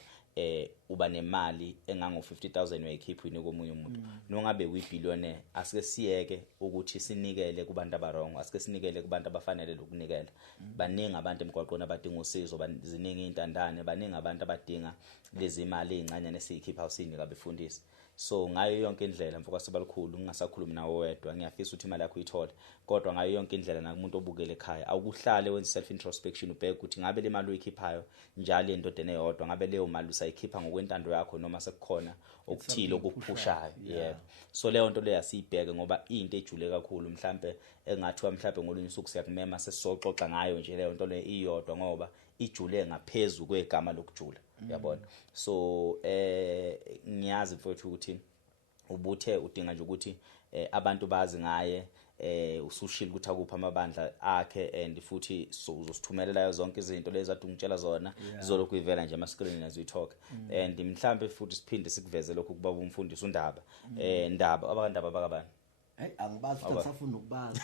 uba nemali engango 50,000 uyayikhipha yini komunye umuntu nongabe uyibillionaire asike siyeke ukuthi sinikele kubantu abarongo asike sinikele kubantu abafanele lokunikela baningi abantu emgwaqweni abadinga usizo baziningi intandane baningi abantu abadinga lezi imali ezincane nesiyikhipha usinika abefundisi so ngayo yonke indlela mfoka sibalukhulu ngingasakhulumi nawe wedwa ngiyafisa ukuthi imali yakho uyithole kodwa ngayo yonke indlela nakumuntu obukele ekhaya awukuhlale wenze self introspection ubheke ukuthi ngabe le mali uyikhiphayo njalo endodeni eyodwa ngabe leyo mali usayikhipha ngokwentando yakho noma sekukhona okuthile okuphushayo yeah. so leyo nto leya siyibheke ngoba into ejule kakhulu mhlambe engathiwa mhlambe ngolunye usuku siyakumema sesizoxoxa ngayo nje leyo nto le iyodwa ngoba ijule ngaphezulu kwegama lokujula yabona so ngiyazi mfowethu ukuthi ubuthe udinga nje ukuthi abantu bazi ngaye usushila ukuthi akupha amabandla akhe and futhi uzosithumelela zonke izinto lezi ade ungitshela zona zolokhu ivela nje ama-screen as we talk and mhlambe futhi siphinde sikuveze lokhu kuba umfundisi uNdaba Ndaba abakandaba bakabani hey angibazi futhi ngisafuna ukubazi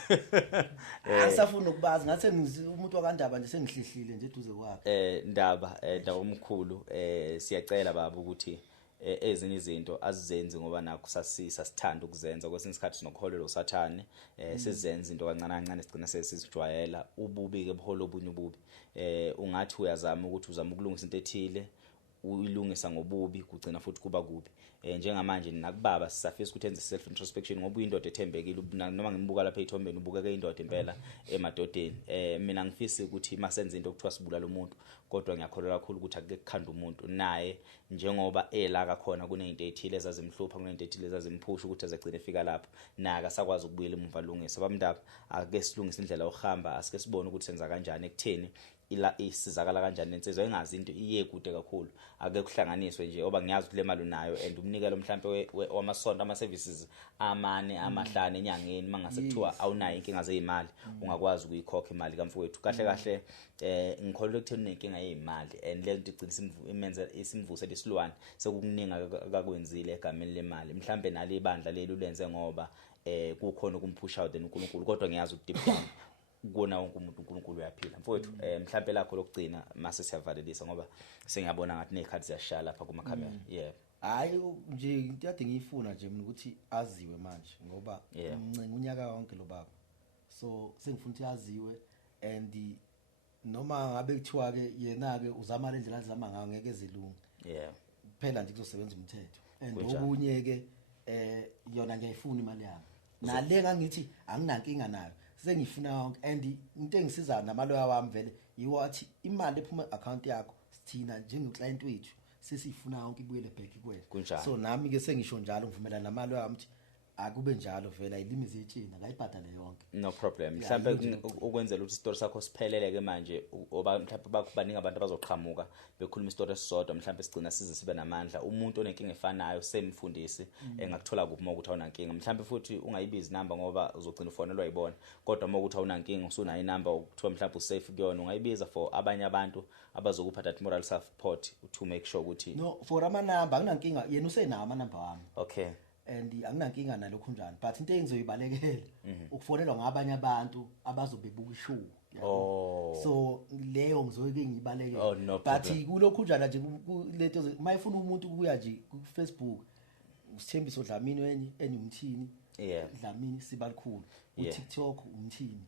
angisafuna ukubazi ngathi umuntu wakandaba nje sengihlihlile nje eduze kwakhe Ndaba omkhulu siyacela baba ukuthi ezinye izinto azizenzi ngoba nakho sasithanda ukuzenza kwesinye isikhathi sinokuholelwa usathane sizenza into kancane kancane sigcina sesizijwayela ububi ke buholo obunye ububi ungathi uyazama ukuthi uzama ukulungisa into ethile uyilungisa ngobubi kugcina futhi kuba kubi njengamanje nakubaba sisafisa ukuthi enze self introspection ngoba uyindoda ethembekile noma ngimbuka lapha ethombeni ubukeke indoda impela emadodeni mina ngifisa ukuthi masenze into okuthiwa sibulala umuntu kodwa ngiyakholwa kakhulu ukuthi ake kukhanda umuntu naye njengoba elaka khona kunezinto ezithile ezazimhlupha kunezinto ezithile ezazimphusha ukuthi azegcine efika lapho naka sakwazi ukubuyela emuva lungisa babamndaba ake silungise indlela yokuhamba asike sibone ukuthi senza kanjani ekutheni ila isizakala kanjani lensizwe engazi into iye kude kakhulu ake kuhlanganiswe nje oba ngiyazi ukuthi le mali unayo and umnikelo mhlambe wamasonto ama services amane amahlanu enyangeni mangase kuthiwa awunayo inkinga zezimali ungakwazi ukuyikhokha imali kamfowethu kahle kahle ngikholwa ekutheni inkinga yezimali and le nto igcina imenze isimvuse lesilwane sekukuninga akakwenzile egameni lemali mhlambe nali ibandla leli lenze ngoba kukhona ukumpush out uNkulunkulu kodwa ngiyazi ukuthi deep down ukona wonke umuntu uNkulunkulu uyaphila mfowethu mhlambe lakho lokugcina mase siyavalelisa ngoba sengiyabona ngathi nezikhathi ziyashala lapha kuma camera hayi nje into yade ngiyifuna nje mina ukuthi aziwe manje ngoba umncenga unyaka wonke lo baba so sengifuna ukuthi aziwe and noma ngabe kuthiwa ke yena ke uzama le ndlela azama ngayo ngeke ezilunga kuphela nje kuzosebenza umthetho and okunye ke yona ngiyayifuna imali yami nale ngangithi anginankinga nayo sengifuna yonke and into engisiza namaloya wami vele yiwo athi imali ephuma account yakho sithina njengeclient wethu sesifuna yonke ibuyele back kuwena so nami ke sengisho njalo ngivumelana namaloya wami ukuthi akube njalo vela ilimizi yetshina akayibhadale yonke no problem mhlambe ukwenzela ukuthi story sakho siphelele ke manje oba mhlambe bakubaninga abantu abazoqhamuka bekhuluma istory esisodwa mhlambe sigcina size sibe namandla umuntu onenkinga efanayo semfundisi engakuthola kuphi ukuthi awunankinga mhlambe futhi ungayibizi number ngoba uzogcina ufonelwa yibona kodwa uma ukuthi awunankinga usunayo inamba ukuthiwa mhlambe usafe kuyona ungayibiza for abanye abantu abazokupha that moral support to make sure ukuthi no for ama number akunankinga yena usenawo ama number wami okay and anginankinga nalokho njani but into engizoyibalekela ukufonelwa ngabanye abantu abazobebuka ishow so leyo ngizoyike ngibalekele but kulokho njana nje lento mayifuna umuntu kuya nje ku Facebook usithembiso Dlamini enye umthini Dlamini sibalikhulu uTikTok umthini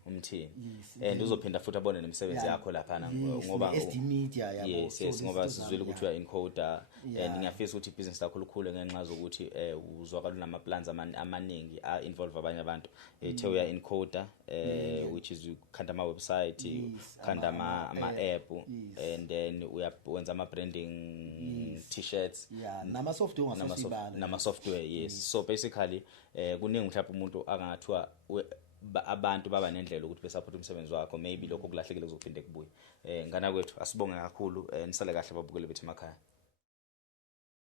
and uzophinda futhi abone nemisebenzi yakho lapha ngoba SD Media yabo yes ngoba sizwile ukuthi uya encoder and ngiyafisa ukuthi ibusiness lakho likhule ngenxa zokuthi uzwakala nama plans amaningi involve abanye abantu ethe uya encoder which is ukhanda ama website ukhanda ama app and then uyawenza ama branding t-shirts nama software ungasibala nama software yes so basically kuningi mhlawumbe umuntu angathiwa abantu baba nendlela ukuthi besupport umsebenzi wakho maybe lokho kulahlekile kuzophinde kubuye ngana kwethu asibonge kakhulu nisale kahle babukele bethu emakhaya